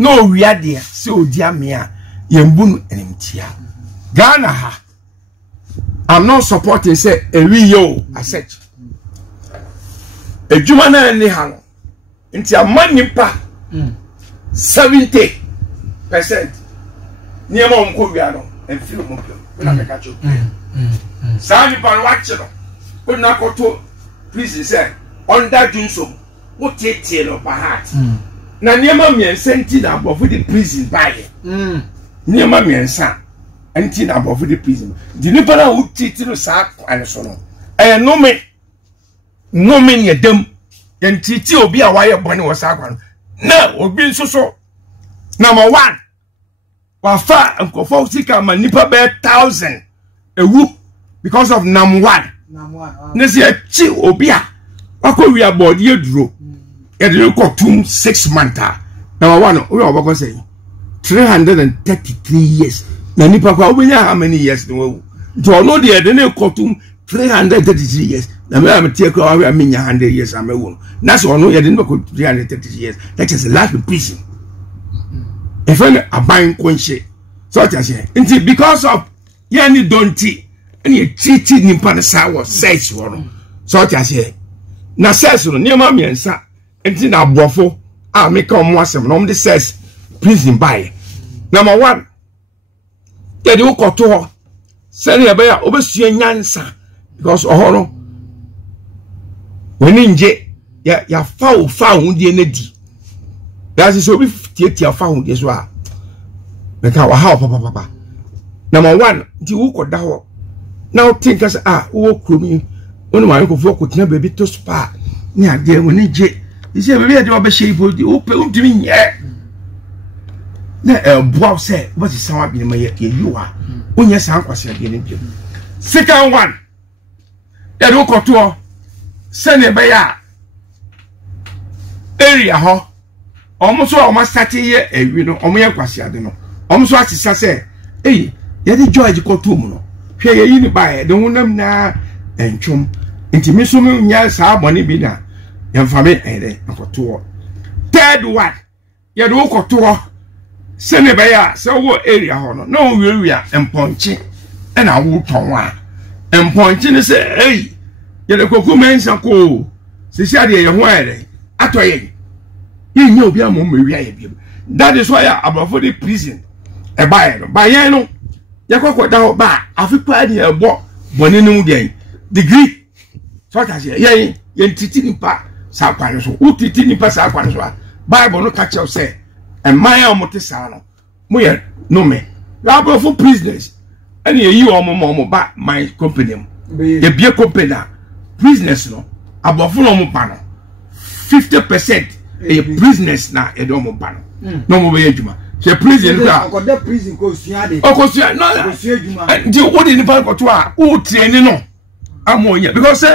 No, we are there, so dear mea, Yembun and Mtia. Ghana ha. I'm not supporting, say, a real asset. A Jumana and Nihano. Into a money pa 70%. Near Mom Koviano and Phil Mopio. When I catch you. Sani Panwachino. Could not go to prison, say, on that Junso. What take tail of my heart? Na niema miensa nti na abofo the prison baye niema miensa nti na abofo the prison di nipa na utitiro sa kwan so no no me ne dem yentiti obi a waye bone wo sa kwan na obi nsoso number 1 wa fa nkofo sika ma nipa be 1000 ewu because of number 1 ne se chi obi a akọ wi abodi eduro you got 6 months. Number 1, we are going to say 333 years. Now, how many years? To know the other got 333 years. Now, I'm take 100 years. I'm a woman. That's all. No, you didn't go 333 years. That is a life in prison. If I'm a buying conscience, so I say, because of Yanni Donti and you cheated in Panasa was says one. So I say, now says near mammy and son. Enti na brofo a make come wasem no the says prison by number 1 ya de ukoto ho send ya be obesua nyansa because ohoro woni nje ya fa hundie na di that's so be tiatia fa hundie so a meka wa ha papa number 1 di ukoda ho now think as wo kromi woni ma ko fo ko tina baby to spa ni ade woni je ise baby ade oba shey bodi o pe undimi nye na boa say what is sound be my you are onya san kwase ade ni pem second one ya do ko to sene be ya area ho omo so o ma start ye ewi no omo ye kwase ade no omo so asisa say eh ya de George ko to mu no hwe ye yi ni ba de hunam na entwom nti me so me nya sa abone bi na yemfame ere nkoto third one ye do koto sene be ya se wo area ho no na wiawia emponche e na wo ton a emponche ne se ei ye de koku mensa ko se sia de ye ho ere atoye ye nya obi amom mewia ye bi that is why abafo the prison e ba ye no yakwa da ho ba afipa de ebo boni nu den degree so ka se ye ntiti nipa sa kwane so utiti nipa sa kwane so bible no catch us say emaya omote sa no mo ye no me labo for prisoners ani ye yi omo ba my company ye bie company prisoners no abofo no mo pa no 50% e prisoners na e do mo pa no no mo be adwuma she prison ka okoda prison ko suade okosia no ndi wodi ni pa ko to a o train no amonya because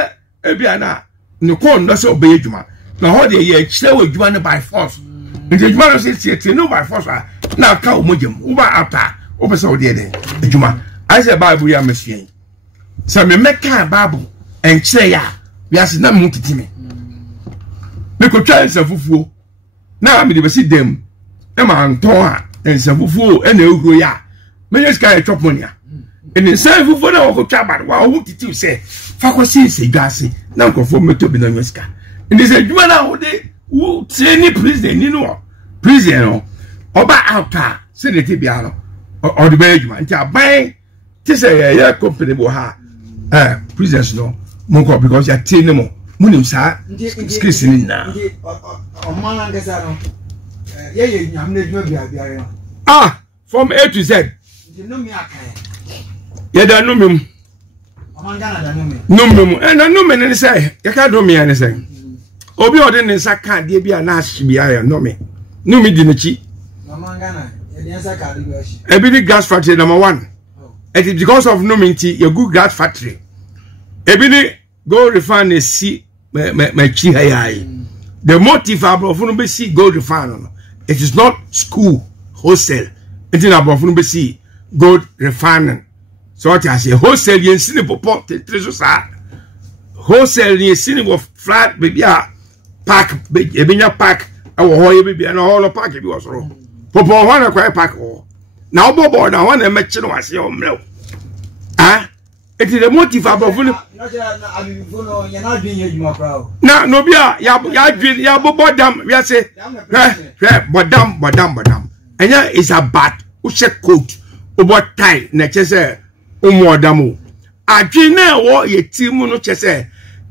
ebia na ne ko ndo se obeye djuma na ho de ye kire we djuma ne by force ndi djuma no se tie no by force na ka o mojem wo ba ata o be se o de djuma I say bible ya mesien se me meka bible en kire ya we ase na mu titime me ko twa se fufuo na me de be si dem e ma nton a en se fufuo e na ehuro ya me yes ka e chop money en se fufuo na wo ko twa ba wa wo titi se fakwasi se gase na nkofo meto bi na nweska ndi se djuma na wo de wo training prison ni no prison no oba outa se de ti bia no o de be djuma nti aban ti se ya company bo ha prisons no monko because ya training mo munim sa skills ni na o man ngesa no ye nyam na djuma bia no from A to Z ndi no mi akaye ye da no mem Numem na nume ne say yaka do me ne say obi ode ne nsa ka de bia na ahibia ya no me numi di ne chi mamangana ye de nsa ka de bia shi ebi di gas factory number 1 it is because of numinti your good gas factory ebi di gold refine si me chi hayai the motive abrofu no be si gold refine no it is not school wholesale it is abrofu no be si gold refining. So what I say, wholesale yen sini popo trezo sa wholesale yen sini wo flat baby park ebinya park awo ho ye baby na ho park bi wo soro popo ho na kwa park ho na obobo na ho na mechi no ase o mrew it is the motive above no na no bia ya bobo dam we say bodam enya is a bad u check coat obo tie na chese umodamo adwene wo ye timu no chese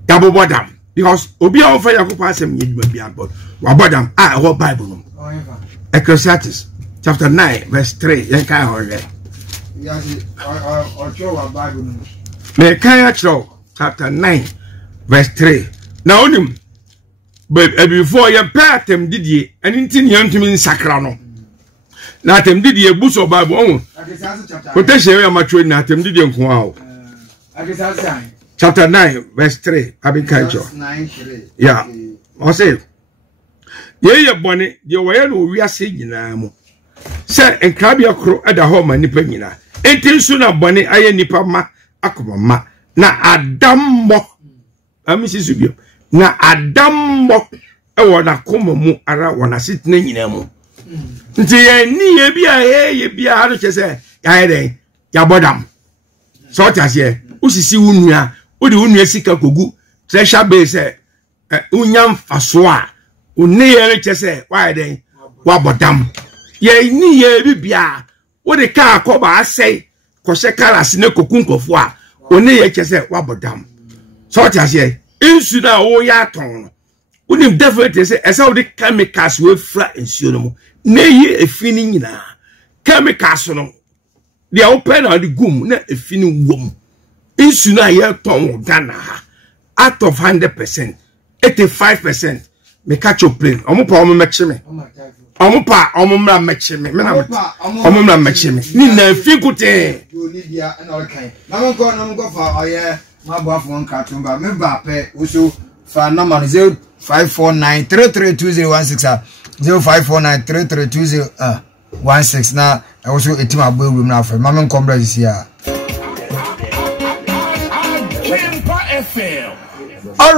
ya bobodam because obi a ofa yakopa asem ye djuma bia god wa bodam ho bible no Ecclesiastes chapter 9 verse 3 yen kai ho re yasi o cho wa bible no me kai chapter 9 verse 3 na onim before ye patem didie aninti ne yantumi nsakra no na atem didie buso bible on quotation ya matwe na atem didie nko a chapter 9 verse 3 abin kancho 9:3 yeah o say ye bone de woye no wiase nyina mu se enkrabia kro ada ho ma nipa nyina entinsu na bone aye nipa ma akoma na adammo amisi subio na adammo e wona koma mu ara wona sitna nyina mu nti ye ni ye bia ye bia ha no chese ya den ya bodam so tiase usisi unua odi unua sika kogu treasure base unyam faso a unne ye chese wa den wa bodam ye ni ye bibia wo de ka akoba asai ko she kalas ne kokunkofo a oni ye chese wabodam so ti ase insu na wo ya ton unim definitely say esa wo de chemicals we fra insu no mo na yi efini nyina chemicals no they open on the gum na efini wom insu na ye ton Ghana out of 100% 85% me catch your plane omopa omo meche me omopa omomra meche me me na omomra meche me ni na fikute Olivia and all kind na mo go for oye ma bo afọ nka tumba me ba pe uso fa number 0549332016 0549332016 na also etima agbo ewum na afọ ma me nkombra sisi a all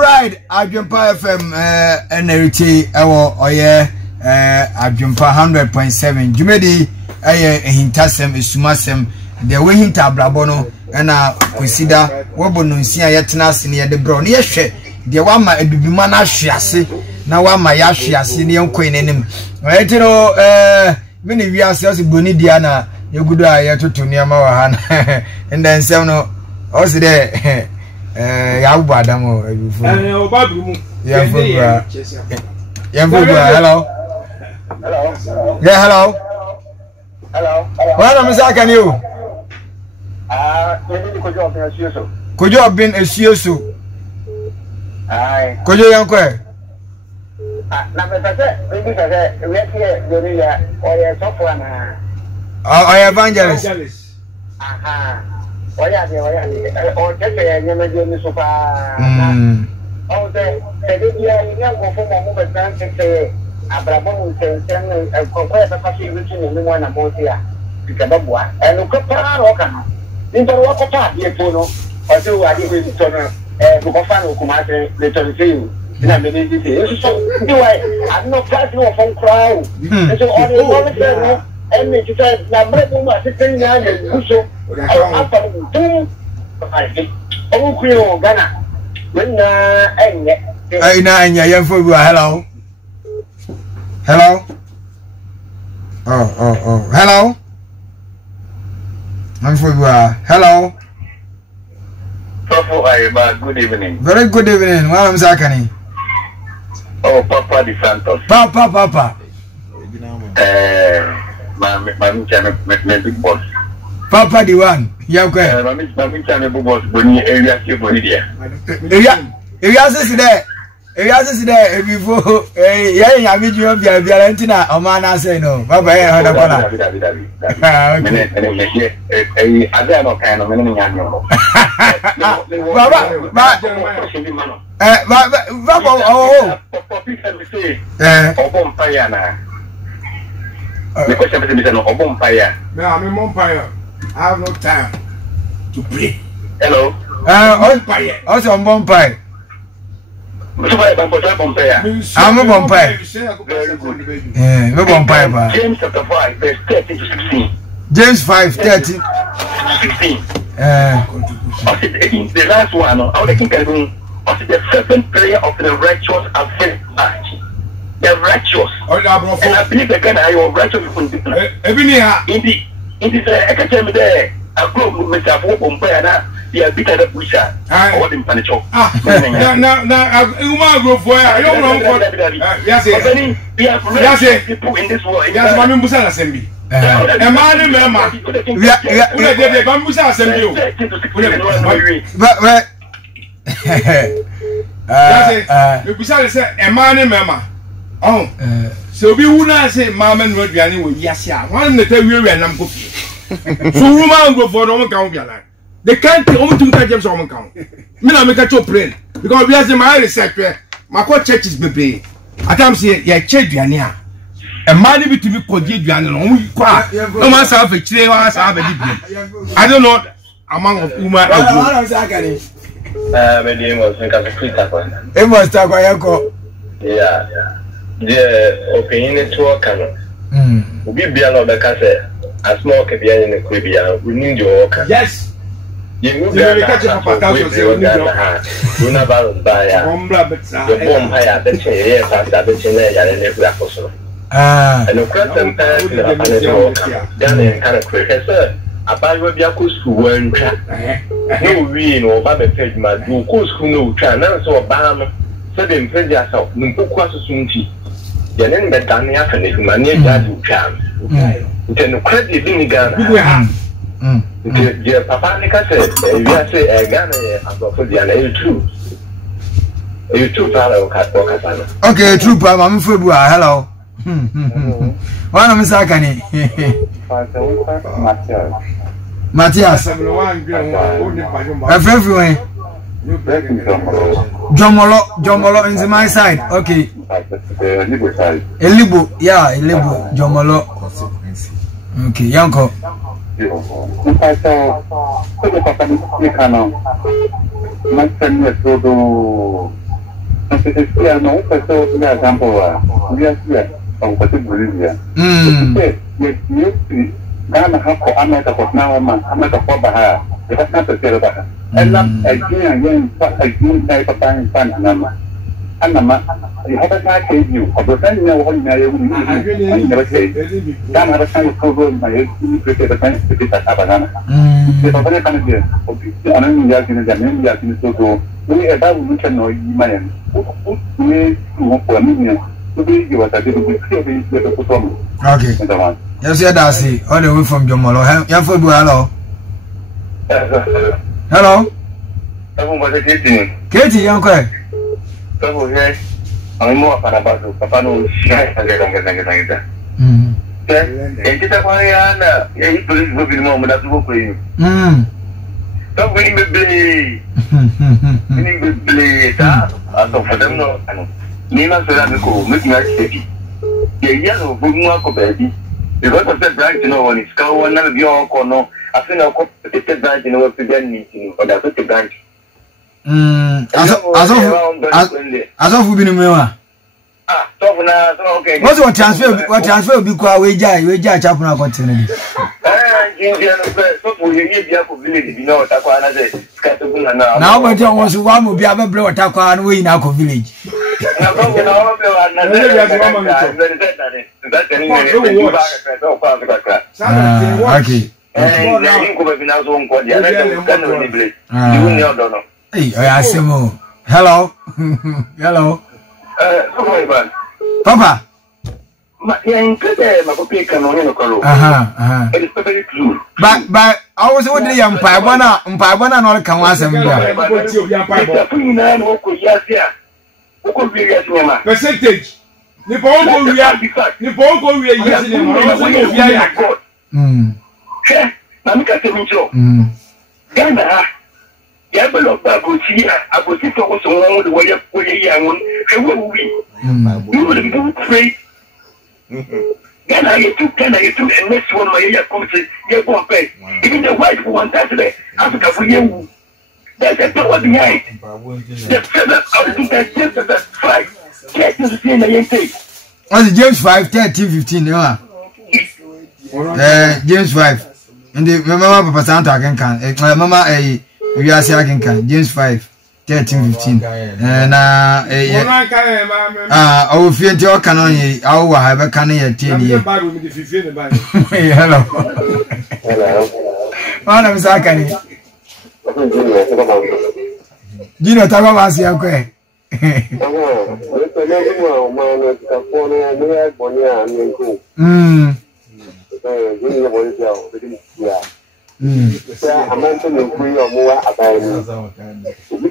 right Adwempa FM energy ewo oye Adwempa 100.7 jumedi ehintasem esumasem de we hinta abrabo no na consider wobo no nsia yetena ase ne de bro ne yehwe de wa ma adubima na hwease na wa ma ya hwease ne yenkoin nenim etiro me ne wiase ose boni dia na yegudo a yetoto niama wa ha na nsem no ose de ya bu adamo ebifu obabu mu ya fobra hello yeah hello wala msaka ni o kojo bin esieso kojo yanko na mepese bibi kase wetie doria oye sofo na evangelist aha oya de o tete nyamaje ni sofa o de dia ni ngo fo mo be tan tete abrabo mu sensen ko ko ta fashi wichi ni mo na mo tia bikababwa eno ko pa ro kan nto wo ko pa ye po no o se wa di ko to na ko fa no kuma se le to se ina me ni se eso so di wa no class no fon crowd eso on the one se no emi ti ta na bre mo ma se tin na le kuso apa tu ai o ku yo Ghana wenna enye na enya yemfo bi hello hello I'm for you. Hello. Good evening. Very good evening. What am Zakani? Oh, Papa de Santos. Papa. My big boss. Papa the one. Yeah, okay. My big boss. Boni area here, Bonidia. Area is there. If before yeah video bia Valentina o man na say no baba e hoda kola ada no kind of me nyanyo baba I have no time to pray. Hello. Also on bonfire. I'm a vampire. Very good. No vampire. James chapter 5, verse 13 to 16. James 5:13 16. The last one, I think the fervent prayer of the righteous availeth much. The righteous. And I believe again, I am righteous people. Indeed, I can tell me there. I go with myself open prayer now. Yeah, bigger the pusher. I want him punish. Now, you might go for it. I don't know what. Yes, people in this world. Yes, Mammy Musa Assembly. A man in Mama. Bambusa Assembly. But, a man in Mama. Oh, so we would not say Mamma and Rodiani with Yasia. One that we were and I'm cooking. So, woman go for no count. They can't only to James on count. Me na make a chop plane because we have the my research. My church is baby. I can't see ya church Diania. A man be to be called Diana. No man self a chair, one self a deep. I don't know among of Uma. My name was Mikasa. It was Tabayako. Yeah. The opinion to a canon. We be allowed the cassette. A small cabian in the Caribbean. We need your worker. Yes. You catch a papa. You never buy a bomb higher than 10 years after the Chile and every apostle. And of course, I'm kind of quick. Sir, about what you could school when no we know about the page, my cool school no try. Now, so Obama said, in pledge yourself, no book was a soonty. The name that done the afternoon, my near dad will come. Then credit being Ghana. The Papa Nika said, you are say a Ghana, I'm for the other true. You too, Palo Casana. Okay, true, Pam, I'm February. Hello. One of Miss Akani. Matthias. A friend, Jomolo is my side. Okay. Elibu, yeah, Elibu, Jomolo. Okay, Yanko. You have a nice you. I was saying, no one may never say, Dan had a kind of program, my created a kind of banana. If I very kind of year, and I'm yakin and yakin so go. We about we can know you, man. We for a million to be you as I did with the performance. Okay. Yes, that's it. All the way from Jomolo. Hello. Hello. Katie, young guy. I'm more about Papa no shy and get and get up Mariana, he police will be more than work with you. Don't win me blade. Winning the blade, I thought for them no. Nina Seranico, making a city. The yellow book baby. Because of that branch, you know, when it's cow, one of your corner, I think I'll copy the branch in order to get meeting, or that's the branch. As of we been what's what transfer be quite we judge chapel continue. Now, but John was one will be able to blow Takwa and we in our village. Hey, I see more. Hello. Hello. Papa. But I was with the young Pabana, no can was a percentage. Nippon we are I go see to also one with the way up with a young one. You will do trade. Then I took and next one my coach, you won't pay. Even the wife for one Saturday, Africa for you. That's a power behind. The feather out of that 5. Check to see the young thing. What's James 5, 13, 15? James 5. And the Mama Papa Santa can Mama a. We are saying James 5, 13, 15. And our field your canon, our have a cannon at 10 years. Hello. One of Sakani. Do you know Tavas Yake? I'm mentioning free or more about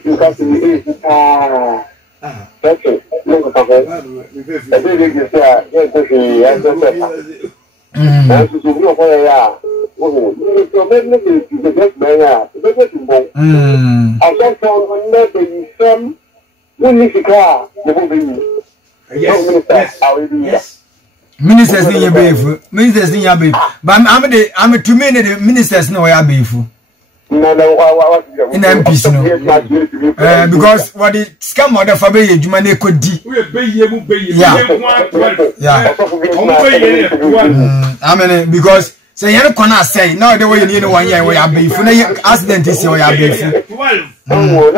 you can see that's it. Look at it. I did it. That's to do for ya. Oh, you so many to the best man. I just found maybe some when you car, you will be. Yes. Ministers in your beef, ministers in your beef. But I'm a 2 minute ministers no way beef. In MPs, no. Because what the scam order for Bay, you may could do. Yeah. I mean, because say yen kwana say now the way you need one year we abe fu na accident is your abe fu oh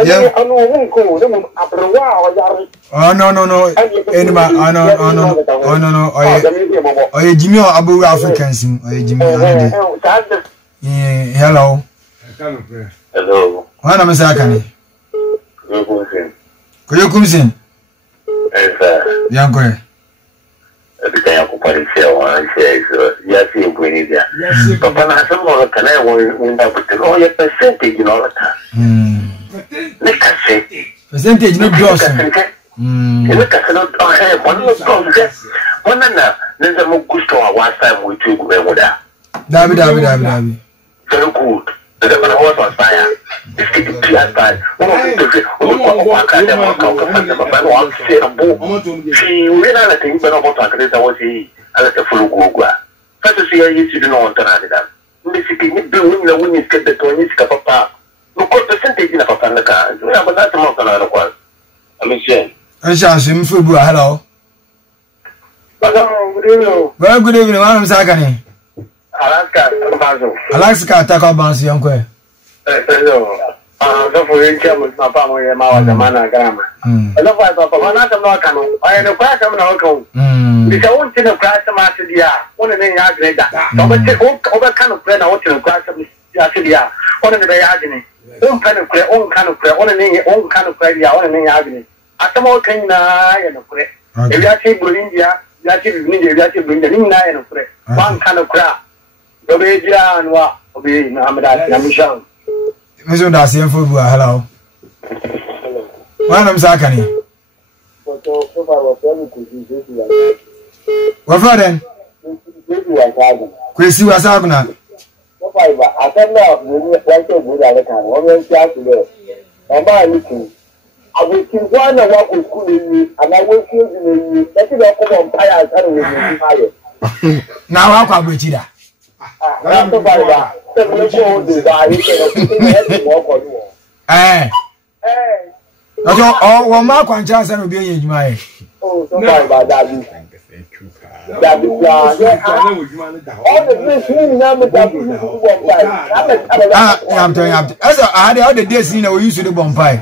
no anima oh no oh Jimmy Abu Africans oh Jimmy hello wana msakani kuyokumsin yanko Everything I could put in one says, yes, you're bringing there. But when I said, well, can I win that with the lawyer percentage in all the time? Look at percentage, no gross. Look at one of those. One another, there's a more good to our one time we took with that. David. Very good. The horse on fire. It's getting clear by one of the she ran out of things, but about to create a was he a full Google. First to see her used to know on Tanada. Basically, you do win the winning get the 20 papa. Look what percentage in a papa in the car. You have another month another one. I'm saying, I shall swim for hello. Well, good evening, I'm Sagani. Alaska, take up Bansi, uncle. Don't forget with my family and my man. Grammar. I love my papa. I'm not a local. I am a crack. I'm not local. Because I want to crash the master. One of the young lady. Over kind of plan. I want to crash the Yasidia. One of the agony. One kind of prayer, own kind of prayer, own kind of prayer, one in agony. At the more can I and a prayer. If you are able India, you are able India, you are able in the Nina and a prayer. One kind of prayer. Obeja and what? Obey Namada Yamishan. Mr. Darcy and Fubu, hello. One of Sakani. What for then? Chrissy was Abner. I don't know what to do. I will see one of what was schooling and I will feel you. Let it come on fire. Now, how come we did that? Oh, Mark and Johnson will be in my. Oh, somebody about that. I'm telling you, as I had all the days we used to do bonfire.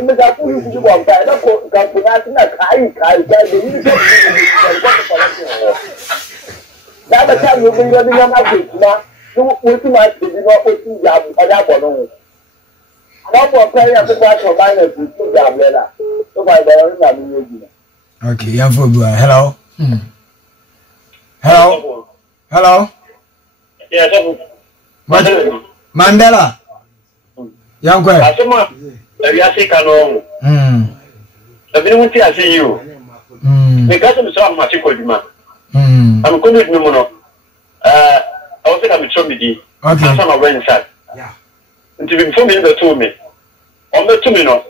That time you bring your young outfit now. You too much to be not putting job or that one. Not for playing at the back of minus to job letter. So by the okay, young fool. Hello. Hello. Yes, Mandela. Young boy. I see Canon. I didn't I see you. Because I'm so much man. I'm going to know. I was going to show me the some of inside. Yeah. Until before me, the 2 minutes. On the 2 minutes,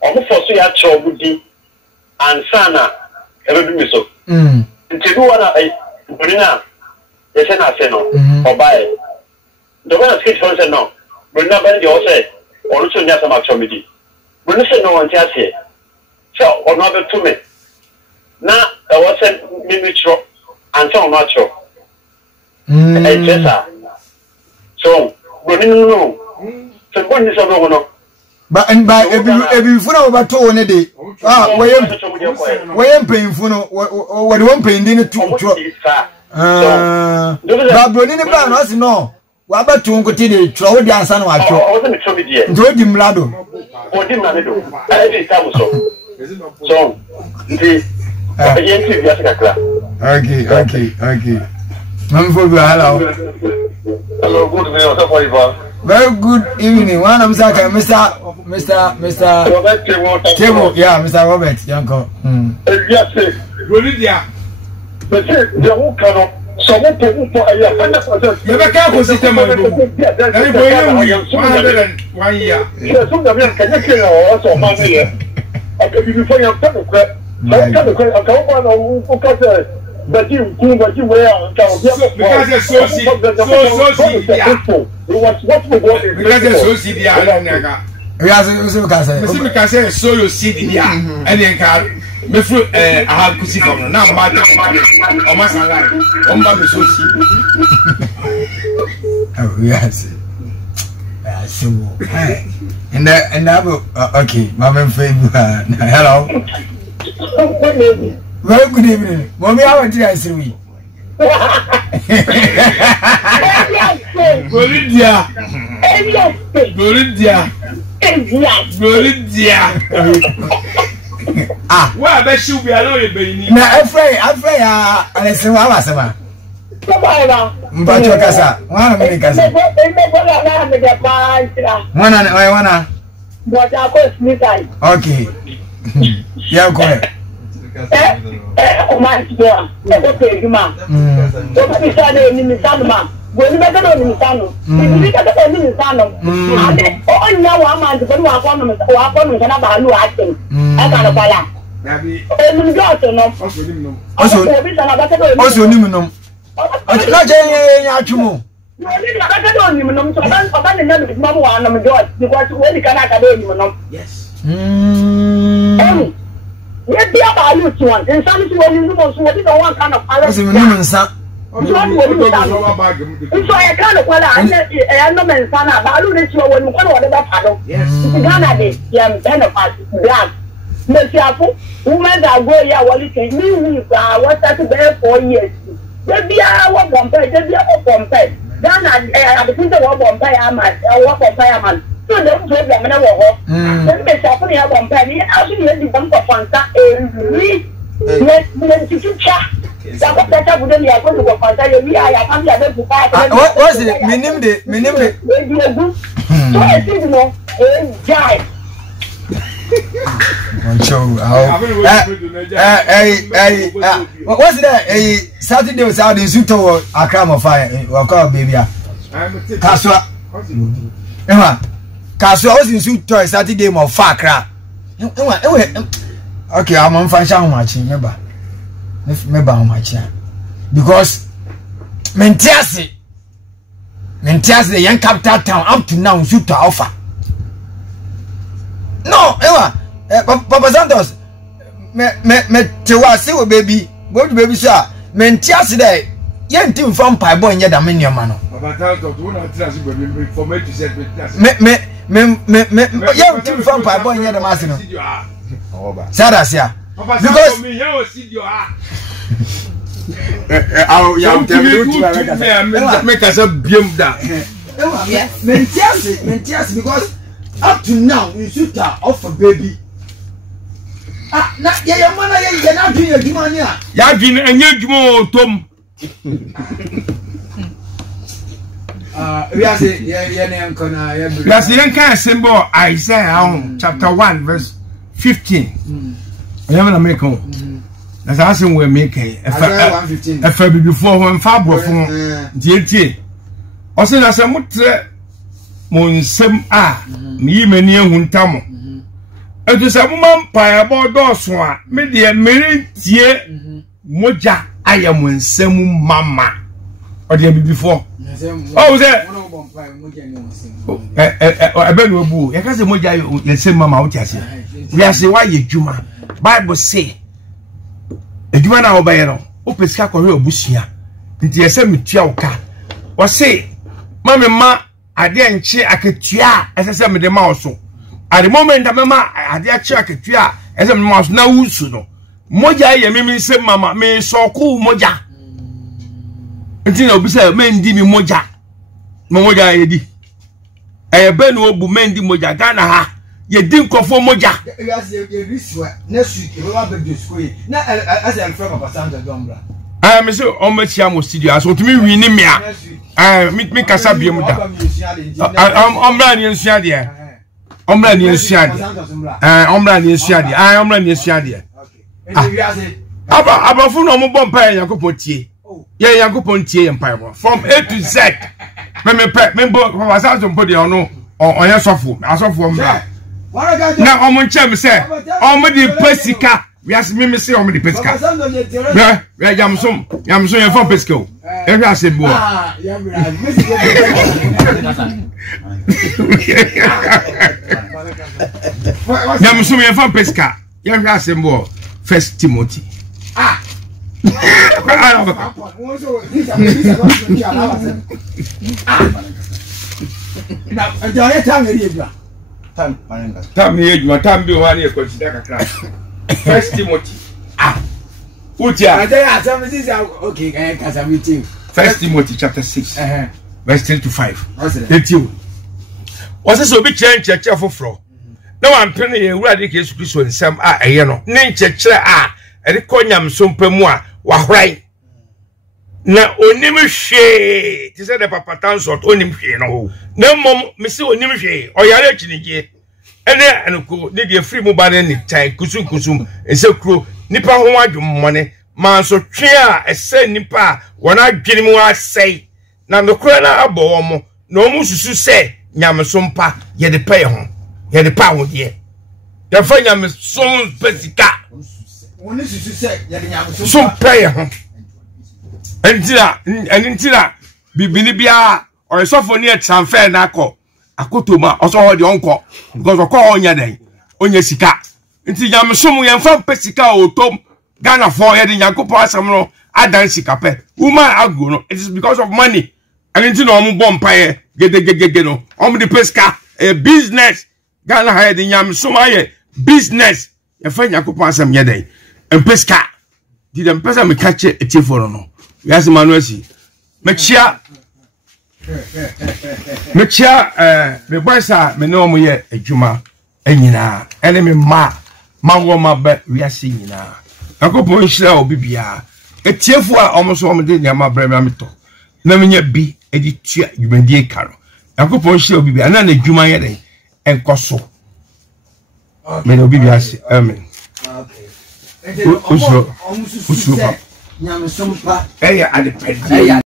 almost for so trouble and Sana, every so. Until you want to put in a say no or buy it. The one skit for no, but not by your say, or also near some activity. When you say no one just here. So, or another 2 minutes. Now, I was sent mimicro. And so natural. So, but no. So, what is a no? But and by every foot over 2 on a day. Ah, where am paying for no? What you want paying in a 2 truck? But Brunini Banos, no. What about to continue? Throw the answer. I wasn't a trouble yet. Do him, Lado. Or did not do. I did so. Okay. Hello. Hello, good evening. Very good evening. One of Mr. Table. Yeah, Mr. Robert Yanko. Yes, someone to for a year. You can't system of 101 year. Yes, some of them can you also money. Okay, before you have I can't quite a couple of but you wear because it's so you see the and then car me fruit I have to see from now my or my salary on my so Oh, yes. So, and okay, Mama hello. Very good evening. Mommy, how are you? Golidia. Ah, where be should be alone be. Na afraid and say wa sama. Mbacho kasa. Wana mimi kasa. Wana. Okay. Yeah, go ahead. O man dia. O pe juma. O pe sale ni misalma. Goni ba do ni misano. Ni ka do ni misano. Ade o nya wa man ko wa ko no kana ba lu atin. E ka no bala. Nabi. E ni do to no. Oso ni mu no. O ti ka je nya atwumo. Ni na ka do ni mu no. So ba ni na mi mamu wa no me do because we kana ka do ni mu no. Yes. Yeah, be about you to one. And some people you know so what is one kind of color. Oso ni mu nsa. So I kind of I know men sana balu ni chiwa wonu kwa whatever pado. Yes. Ghana de yam kind of black. Mesiapo women that go here wali ke me we what that be 4 years. They be a what compare, they be a compare. Ghana I be think what compare am what compare am. So the problem na wo ho. Then mesiapo ni compare ni actually the bank of fanta every let cha. What's it? Minimum. So I think no, guy. What's that? Saturday was out in Suto, a crime of fire. Waka baby. Kaswa. Emma. Kaswa was in Suto Saturday of far crap. Okay, I'm on function much, remember. Remember how much, because Mentiasi, the young capital town up to now shoot to offer. No, Papa Santos, me Tewasi, baby, go to baby, sir. Mentiasi, there, young team from Pibo and Yadaminium, man. Papa Santos, one of the for me to say, young team from Pibo and Yadamasino. Sadasia. Because make us a beam that. Mentias, because up to now you should offer baby. Yeah, man, you're not doing your demania. Yagin and Yagmo Tom. We are saying, yeah, that's the young kind of symbol Isaiah chapter 1, verse 15. I am an American. That's asking we're making a baby before when Fabro from DT. Also, as a mutre Monsem me many Huntamo. It is a woman by about Doswa, media married ye Moja. I am when some mamma or the before. Oh, there. I bet no boo. I can't say Moja, you say mamma out. Yes, why you Juma? Bible say. Eduma na obaye no opesika kɔhwe obusia nti yese metua oka wo se mama ma ade enche aketua esese me de ma oso at the moment mama ade ache aketua esese me ma oso na wusu no moja ye me se mama me so ko moja nti na obisa me ndi mi moja moja ye di be no obu me ndi moja Ghana ha ye din kofo moja next week we will be school na as I from Papa Santa Dombra me say o ma chia mo studio so to me win me a me kasa biem da omra ni nsua de omra ni nsua de omra ni nsua de omra ni nsua de aba fu no mo bompa Yakobon tie ye Yakobon tie empire from A to Z me Papa Santa mpo de ono onye sofo asofo omra na omunche me say omudi pesika we ask me say omudi pesika we yamsum ye for pesika o e hwa asembo yamsum ye for pesika ye hwa asembo 1 Timothy Time be one year consider First Timothy. Okay, First Timothy chapter 6, verse 3 to 5. That's you. Was this a big change for floor? No one penny a radic is Christ and some nature and the conyam sumpemua were right. Now, Onimishi, he said the papa town's or Onimishi. No, mom, Mr. Onimishi, or your legend. And go, did you free mobile any time, Kusum, and so crew, Nipa Homa money, man so clear a say Nipa, when I get him what I say. Now the crana abomo, no musu say, Yamasumpa, ye the pay home, ye the pound ye. The fire Yamas son pesica. One is to say, some prayer home. And Tila, Bibinibia, or a sophomore near San Fair Naco. Akutuma also hold your uncle because of call on your day on your sika. Until Yam Sumu and from Pesica or Tom Ghana for head in Yakupa Samro, I dance Sikape. Woman Aguno, it is because of money. And until no bompire, get on the pesca, a business. Ghana head in Yam Sumaye, business. A friend Yakupa Sam Yade and pesca. Did them pesa me catch it a tiforono. Yes, Manuesi. Mechia. Me boys are me no mo ye adwuma anyina ene me ma wo ma ba wiase nyina akopon hira obi bia etiefo a omoso omde nyama bra me ameto na me nya bi edi tua dwumadi karo akopon hira obi bia na na adwuma ye den enkoso me no obi bia se amen okay uso nyame sompa eya ade pedi